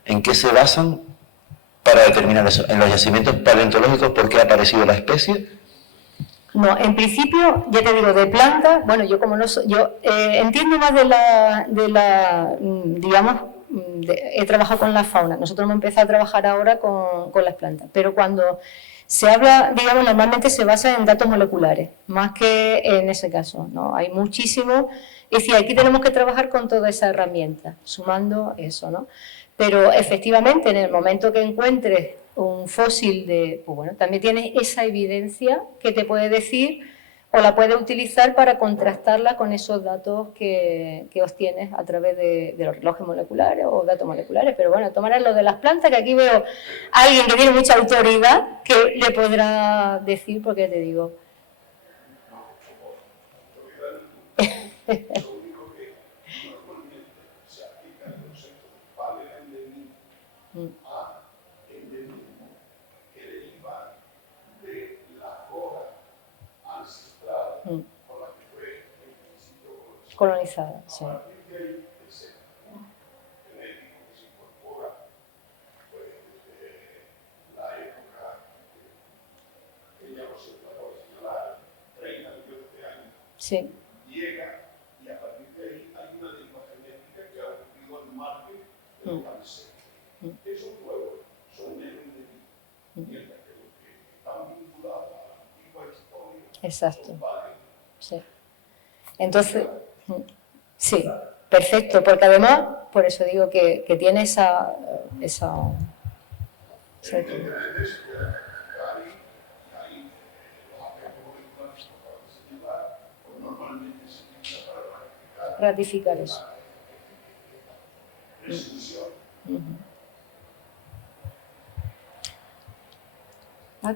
¿En qué se basan para determinar eso? ¿En los yacimientos paleontológicos por qué ha aparecido la especie? No, en principio, ya te digo, de plantas, bueno, yo como no soy, entiendo más digamos, he trabajado con la fauna, nosotros hemos empezado a trabajar ahora con las plantas, pero cuando se habla, digamos, normalmente se basa en datos moleculares, más que en ese caso, ¿no? Hay muchísimo, es decir, aquí tenemos que trabajar con toda esa herramienta, sumando eso, ¿no? Pero efectivamente, en el momento que encuentres un fósil pues bueno, también tienes esa evidencia que te puede decir o la puedes utilizar para contrastarla con esos datos que obtienes a través de los relojes moleculares o datos moleculares. Pero bueno, tomarás lo de las plantas, que aquí veo a alguien que tiene mucha autoridad que le podrá decir, porque te digo... colonizada, sí. Sí. Llega y a partir de ahí hay una deriva genética que ha ocurrido al margen de los países. Esos huevos son negros de mí, mientras que los que están vinculados a la antigua historia. Exacto. Sí. Entonces, sí, perfecto, porque además, por eso digo que tiene esa ratificar eso.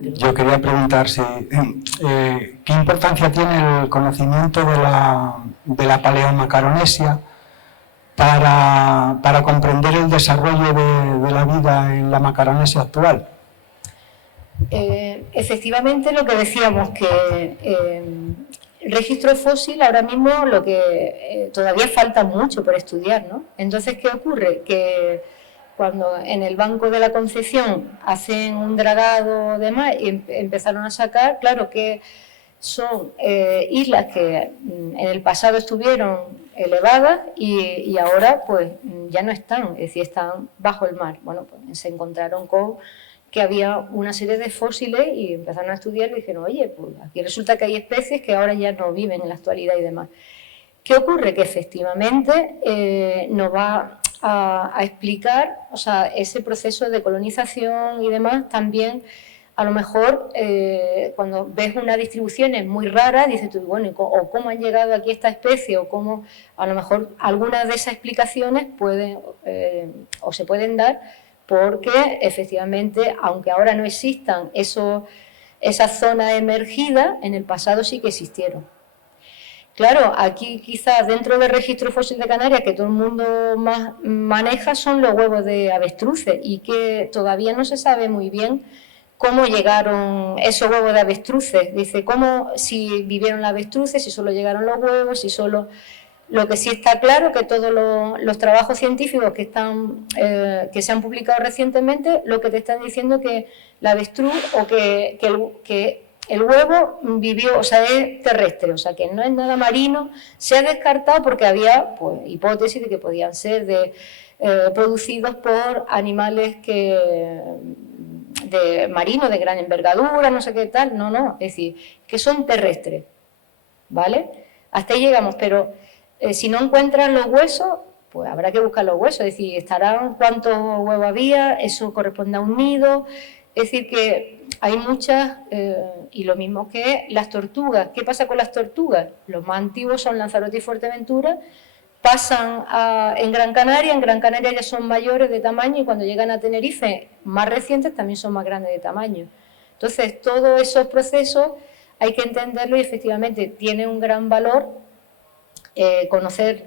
Yo quería preguntar qué importancia tiene el conocimiento de la paleomacaronesia para comprender el desarrollo de la vida en la Macaronesia actual. Efectivamente, lo que decíamos, que el registro fósil ahora mismo lo que todavía falta mucho por estudiar, ¿no? Entonces, ¿qué ocurre? Que cuando en el Banco de la Concepción hacen un dragado demás y empezaron a sacar, claro que son islas que en el pasado estuvieron elevadas y ahora pues ya no están, es decir, están bajo el mar. Bueno, pues se encontraron con que había una serie de fósiles y empezaron a estudiar y dijeron, oye, pues aquí resulta que hay especies que ahora ya no viven en la actualidad y demás. ¿Qué ocurre? Que efectivamente nos va a explicar, o sea, ese proceso de colonización y demás también. A lo mejor cuando ves unas distribuciones muy raras, dices tú, bueno, o cómo han llegado aquí esta especie, o cómo a lo mejor algunas de esas explicaciones pueden o se pueden dar porque efectivamente, aunque ahora no existan esas zonas emergidas, en el pasado sí que existieron. Claro, aquí quizás dentro del registro fósil de Canarias que todo el mundo más maneja son los huevos de avestruces y que todavía no se sabe muy bien cómo llegaron esos huevos de avestruces. Dice, si vivieron las avestruces, si solo llegaron los huevos, si solo... Lo que sí está claro que todos los trabajos científicos que se han publicado recientemente, lo que te están diciendo que la avestruz o que el huevo vivió, o sea, es terrestre, o sea, que no es nada marino. Se ha descartado porque había pues, hipótesis de que podían ser producidos por animales marinos de gran envergadura, no sé qué tal. No, es decir, que son terrestres, ¿vale? Hasta ahí llegamos, pero si no encuentran los huesos, pues habrá que buscar los huesos, es decir, estarán cuántos huevos había, eso corresponde a un nido, es decir, que hay muchas, y lo mismo que las tortugas. ¿Qué pasa con las tortugas? Los más antiguos son Lanzarote y Fuerteventura, pasan en Gran Canaria ya son mayores de tamaño y cuando llegan a Tenerife, más recientes, también son más grandes de tamaño. Entonces, todos esos procesos hay que entenderlo y efectivamente tiene un gran valor conocer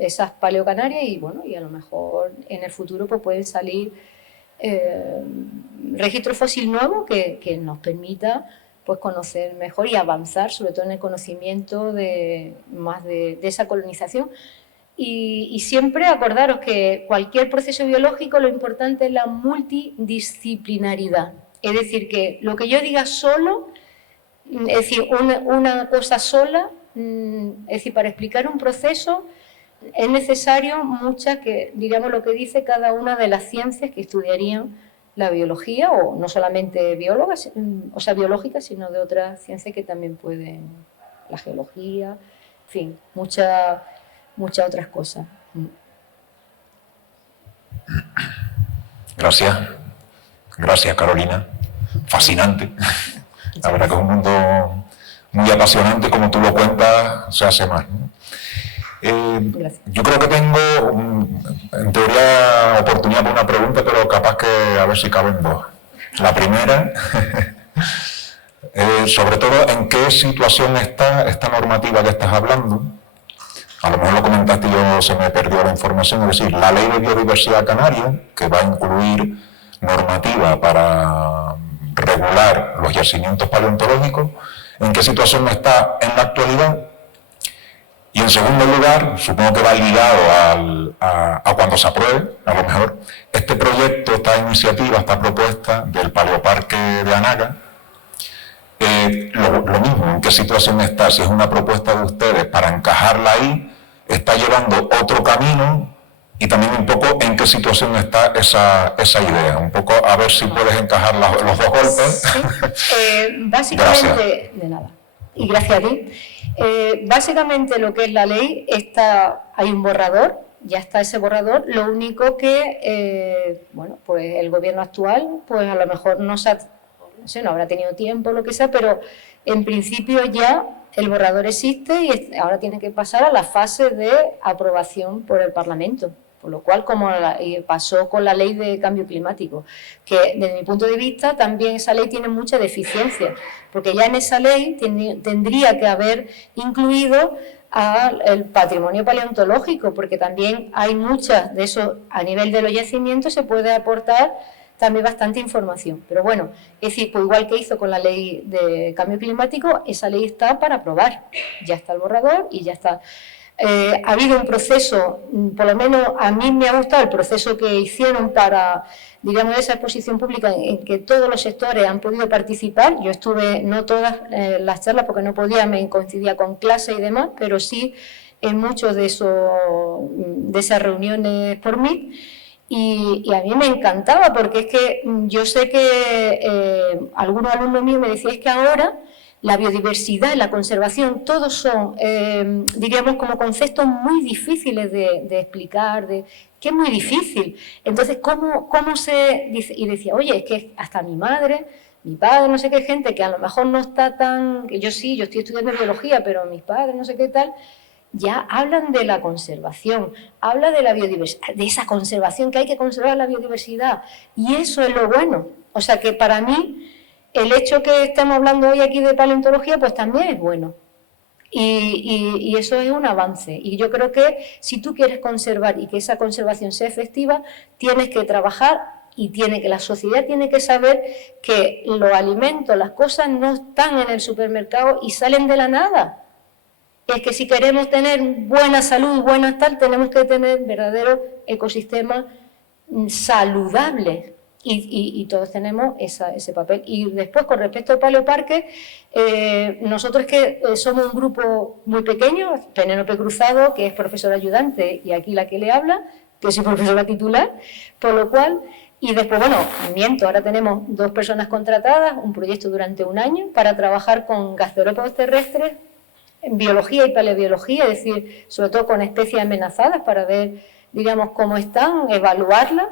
esas paleocanarias y bueno, y a lo mejor en el futuro pues pueden salir registro fósil nuevo que nos permita pues conocer mejor y avanzar sobre todo en el conocimiento de esa colonización. Y siempre acordaros que cualquier proceso biológico lo importante es la multidisciplinaridad. Es decir, que lo que yo diga solo, es decir, una cosa sola, es decir, para explicar un proceso es necesario diríamos lo que dice cada una de las ciencias que estudiarían la biología, o no solamente biólogas, o sea, biológicas, sino de otras ciencias que también pueden, la geología, en fin, muchas otras cosas. Gracias. Gracias, Carolina. Fascinante. La verdad que es un mundo muy apasionante, como tú lo cuentas, se hace más, ¿no? Yo creo que tengo, en teoría, oportunidad para una pregunta, pero capaz que a ver si caben dos. La primera, sobre todo, ¿en qué situación está esta normativa que estás hablando? A lo mejor lo comentaste y se me perdió la información, es decir, la Ley de Biodiversidad Canaria, que va a incluir normativa para regular los yacimientos paleontológicos, ¿en qué situación está en la actualidad? Y en segundo lugar, supongo que va ligado a cuando se apruebe, a lo mejor, este proyecto, esta iniciativa, esta propuesta del Paleoparque de Anaga, lo mismo, ¿en qué situación está? Si es una propuesta de ustedes para encajarla ahí, está llevando otro camino, y también un poco en qué situación está esa idea, un poco a ver si puedes encajar los dos golpes. Sí. Básicamente, gracias. De nada, y gracias a ti. Básicamente lo que es la ley, hay un borrador, ya está ese borrador, lo único que, bueno, pues el gobierno actual, pues a lo mejor no habrá tenido tiempo, lo que sea, pero en principio ya el borrador existe y ahora tiene que pasar a la fase de aprobación por el Parlamento. Por lo cual, como pasó con la ley de cambio climático, que desde mi punto de vista también esa ley tiene mucha deficiencia, porque ya en esa ley tendría que haber incluido el patrimonio paleontológico, porque también hay muchas de eso, a nivel de los yacimientos se puede aportar también bastante información. Pero bueno, es decir, pues igual que hizo con la ley de cambio climático, esa ley está para aprobar, ya está el borrador y ya está. Ha habido un proceso, por lo menos a mí me ha gustado el proceso que hicieron para, digamos, esa exposición pública en que todos los sectores han podido participar. Yo estuve, no todas las charlas porque no podía, me coincidía con clase y demás, pero sí en muchos de esas reuniones por mí. Y a mí me encantaba porque es que yo sé que algunos alumnos míos me decían, es que ahora la biodiversidad y la conservación, todos son, diríamos, como conceptos muy difíciles de explicar, que es muy difícil. Entonces, ¿cómo se dice? Y decía, oye, es que hasta mi madre, mi padre, no sé qué gente, que a lo mejor no está tan... Yo estoy estudiando biología, pero mis padres, no sé qué tal, ya hablan de la conservación, habla de la biodiversidad, de esa conservación, que hay que conservar la biodiversidad. Y eso es lo bueno. O sea, que para mí... El hecho que estemos hablando hoy aquí de paleontología, pues también es bueno. Y eso es un avance. Y yo creo que si tú quieres conservar y que esa conservación sea efectiva, tienes que trabajar y la sociedad tiene que saber que los alimentos, las cosas no están en el supermercado y salen de la nada. Es que si queremos tener buena salud y buena tal, tenemos que tener verdaderos ecosistemas saludables. Y todos tenemos ese papel. Y después, con respecto al Paleoparque, nosotros que somos un grupo muy pequeño, Penélope Cruzado, que es profesora ayudante, y aquí la que le habla, que soy profesora titular, por lo cual, y después, bueno, ahora tenemos 2 personas contratadas, un proyecto durante 1 año, para trabajar con gasterópodos terrestres, en biología y paleobiología, es decir, sobre todo con especies amenazadas, para ver, digamos, cómo están, evaluarlas.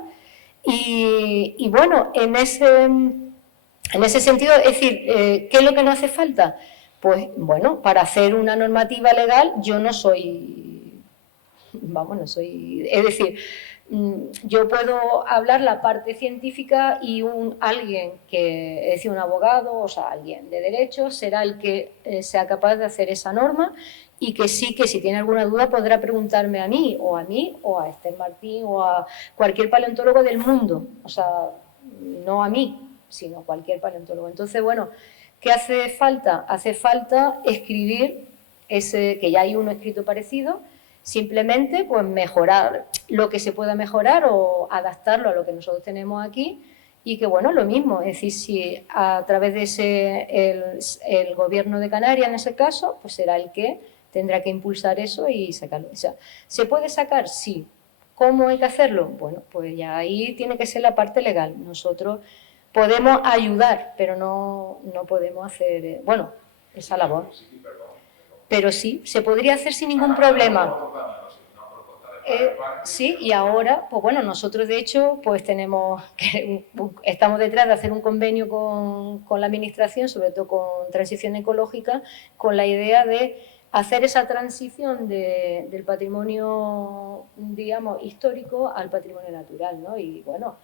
Y bueno, en ese sentido, es decir, ¿qué es lo que nos hace falta? Pues bueno, para hacer una normativa legal yo no soy, es decir, yo puedo hablar la parte científica y alguien que, es decir, un abogado, o sea, alguien de derecho, será el que sea capaz de hacer esa norma y que sí, que si tiene alguna duda podrá preguntarme a mí, o a Esther Martín, o a cualquier paleontólogo del mundo, o sea, no a mí, sino cualquier paleontólogo. Entonces, bueno, ¿qué hace falta? Hace falta escribir que ya hay uno escrito parecido, Simplemente, pues mejorar lo que se pueda mejorar o adaptarlo a lo que nosotros tenemos aquí y que, bueno, lo mismo, es decir, si a través de el Gobierno de Canarias, en ese caso, pues será el que tendrá que impulsar eso y sacarlo. O sea, ¿se puede sacar? Sí. ¿Cómo hay que hacerlo? Bueno, pues ya ahí tiene que ser la parte legal. Nosotros podemos ayudar, pero no podemos hacer, bueno, esa labor. Pero sí, se podría hacer sin ningún problema. Sí, y ahora, pues bueno, nosotros de hecho pues estamos detrás de hacer un convenio con la Administración, sobre todo con Transición Ecológica, con la idea de hacer esa transición del patrimonio, digamos, histórico al patrimonio natural, ¿no? Y bueno,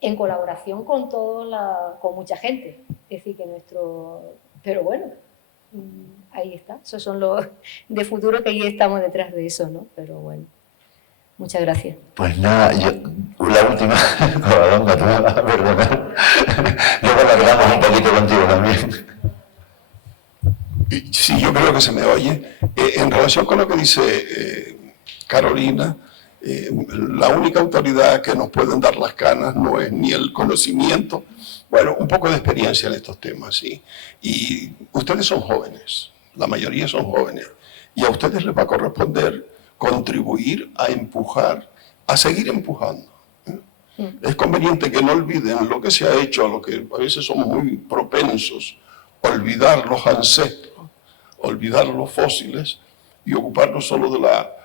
en colaboración con con mucha gente. Es decir, que pero bueno, ahí está. Esos son los de futuro, que ahí estamos detrás de eso, ¿no? Pero bueno, muchas gracias. Pues nada, la última, Covadonga, tú me vas a perdonar. Luego la hablamos un poquito contigo también. Sí, yo creo que se me oye. En relación con lo que dice Carolina, la única autoridad que nos pueden dar las canas no es ni el conocimiento, bueno, un poco de experiencia en estos temas, sí. Y ustedes son jóvenes, la mayoría son jóvenes, y a ustedes les va a corresponder contribuir a empujar, a seguir empujando. Es conveniente que no olviden lo que se ha hecho, a lo que a veces somos muy propensos, olvidar los ancestros, olvidar los fósiles y ocuparnos solo de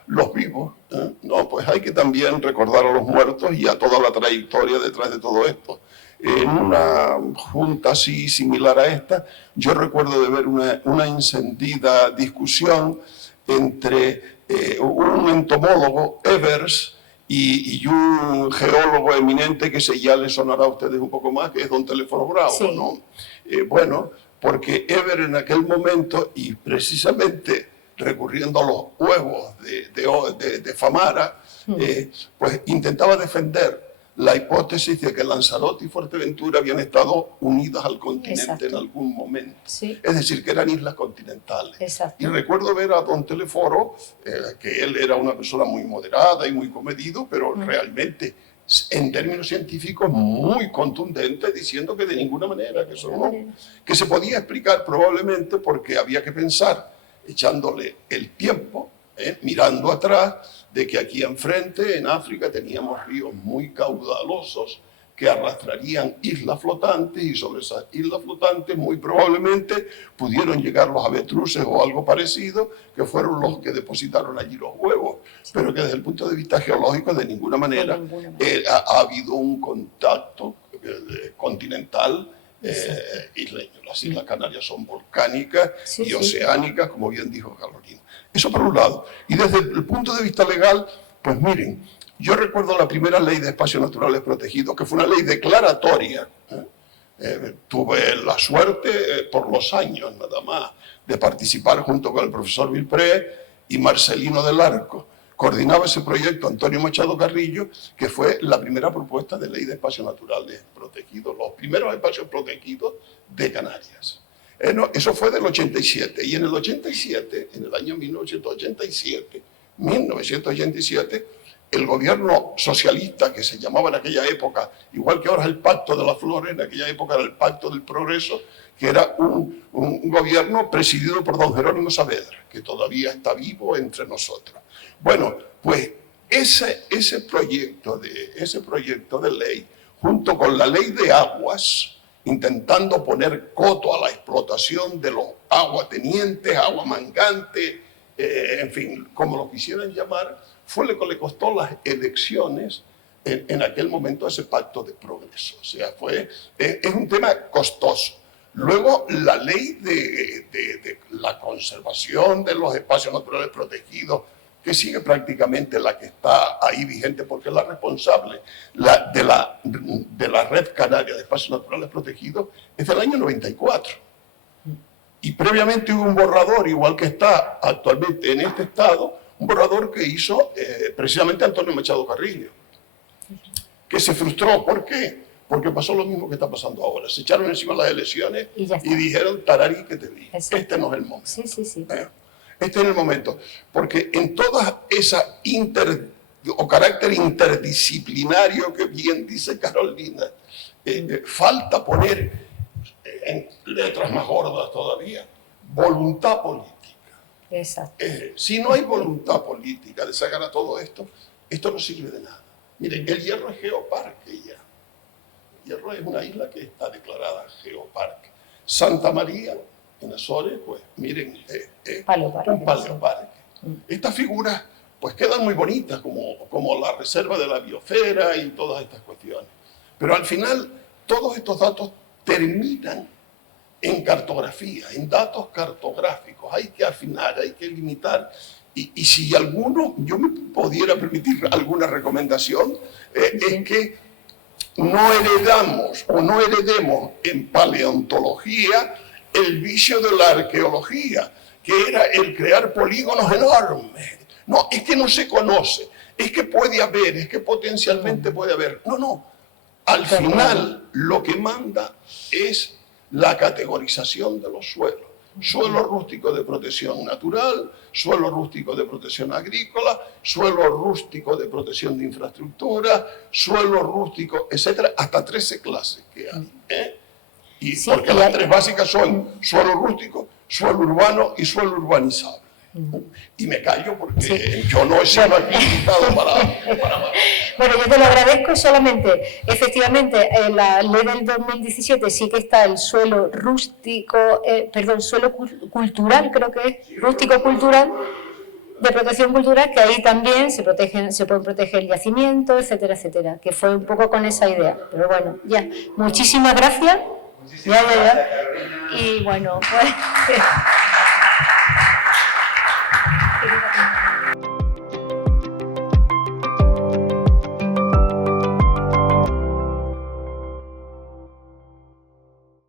los vivos. No, pues hay que también recordar a los muertos y a toda la trayectoria detrás de todo esto. En una junta así similar a esta, yo recuerdo de ver una encendida discusión entre un entomólogo, Evers, y un geólogo eminente que ya le sonará a ustedes un poco más, que es don Teléfono Bravo, sí. ¿No? Bueno, porque Ever en aquel momento, y precisamente recurriendo a los huevos de Famara, pues intentaba defender la hipótesis de que Lanzarote y Fuerteventura habían estado unidas al continente. Exacto. En algún momento. Sí. Es decir, que eran islas continentales. Exacto. Y recuerdo ver a don Teleforo, que él era una persona muy moderada y muy comedido, pero realmente, en términos científicos, muy contundente, diciendo que de ninguna manera, que eso no, que se podía explicar probablemente porque había que pensar, echándole el tiempo, mirando atrás, de que aquí enfrente, en África, teníamos ríos muy caudalosos que arrastrarían islas flotantes, y sobre esas islas flotantes muy probablemente pudieron llegar los avestruces o algo parecido, que fueron los que depositaron allí los huevos, pero que desde el punto de vista geológico de ninguna manera ha habido un contacto continental isleño. Las Islas Canarias son volcánicas y oceánicas, como bien dijo Carolina. Eso por un lado. Y desde el punto de vista legal, pues miren, yo recuerdo la primera ley de espacios naturales protegidos, que fue una ley declaratoria. Tuve la suerte, por los años nada más, de participar junto con el profesor Vilpré y Marcelino del Arco. Coordinaba ese proyecto Antonio Machado Carrillo, que fue la primera propuesta de ley de espacios naturales protegidos, los primeros espacios protegidos de Canarias. No, eso fue del 87, y en el 87, en el año 1987, el gobierno socialista, que se llamaba en aquella época, igual que ahora es el Pacto de las Flores, en aquella época era el Pacto del Progreso, que era un gobierno presidido por don Jerónimo Saavedra, que todavía está vivo entre nosotros. Bueno, pues ese proyecto de ley, junto con la ley de aguas, intentando poner coto a la explotación de los aguatenientes, aguamangantes, en fin, como lo quisieran llamar, fue lo que le costó las elecciones en aquel momento a ese pacto de progreso. O sea, es un tema costoso. Luego, la ley de la conservación de los espacios naturales protegidos, que sigue prácticamente la que está ahí vigente, porque es la responsable de la Red Canaria de Espacios Naturales Protegidos, es del año 94. Y previamente hubo un borrador, igual que está actualmente en este estado, un borrador que hizo precisamente Antonio Machado Carrillo, que se frustró. ¿Por qué? Porque pasó lo mismo que está pasando ahora. Se echaron encima las elecciones y dijeron, tararí que te vi, este no es el momento. Este es el momento, porque en toda esa carácter interdisciplinario que bien dice Carolina, falta poner en letras más gordas todavía, voluntad política. Exacto. Si no hay voluntad política de sacar a todo esto, esto no sirve de nada. Miren, el Hierro es geoparque ya. El Hierro es una isla que está declarada geoparque. Santa María, en Azores, pues miren, un paleoparque. Estas figuras pues quedan muy bonitas como la reserva de la biosfera y todas estas cuestiones. Pero al final todos estos datos terminan en cartografía, en datos cartográficos. Hay que afinar, hay que limitar. Y si yo me pudiera permitir alguna recomendación, es que no heredemos en paleontología el vicio de la arqueología, que era el crear polígonos enormes. No, es que no se conoce, es que puede haber, es que potencialmente puede haber. No. Al final lo que manda es la categorización de los suelos. Suelo rústico de protección natural, suelo rústico de protección agrícola, suelo rústico de protección de infraestructura, suelo rústico, etcétera, hasta 13 clases que hay. Y sí, porque las 3 básicas son suelo rústico, suelo urbano y suelo urbanizable. Y me callo porque yo no he sido habilitado para... Bueno, yo te lo agradezco solamente. Efectivamente, en la ley del 2017 sí que está el suelo rústico, suelo cultural, creo que es, rústico cultural, de protección cultural, que ahí también se pueden proteger el yacimiento, etcétera, etcétera, que fue un poco con esa idea. Pero bueno, ya, muchísimas gracias. Ya. Y bueno, pues...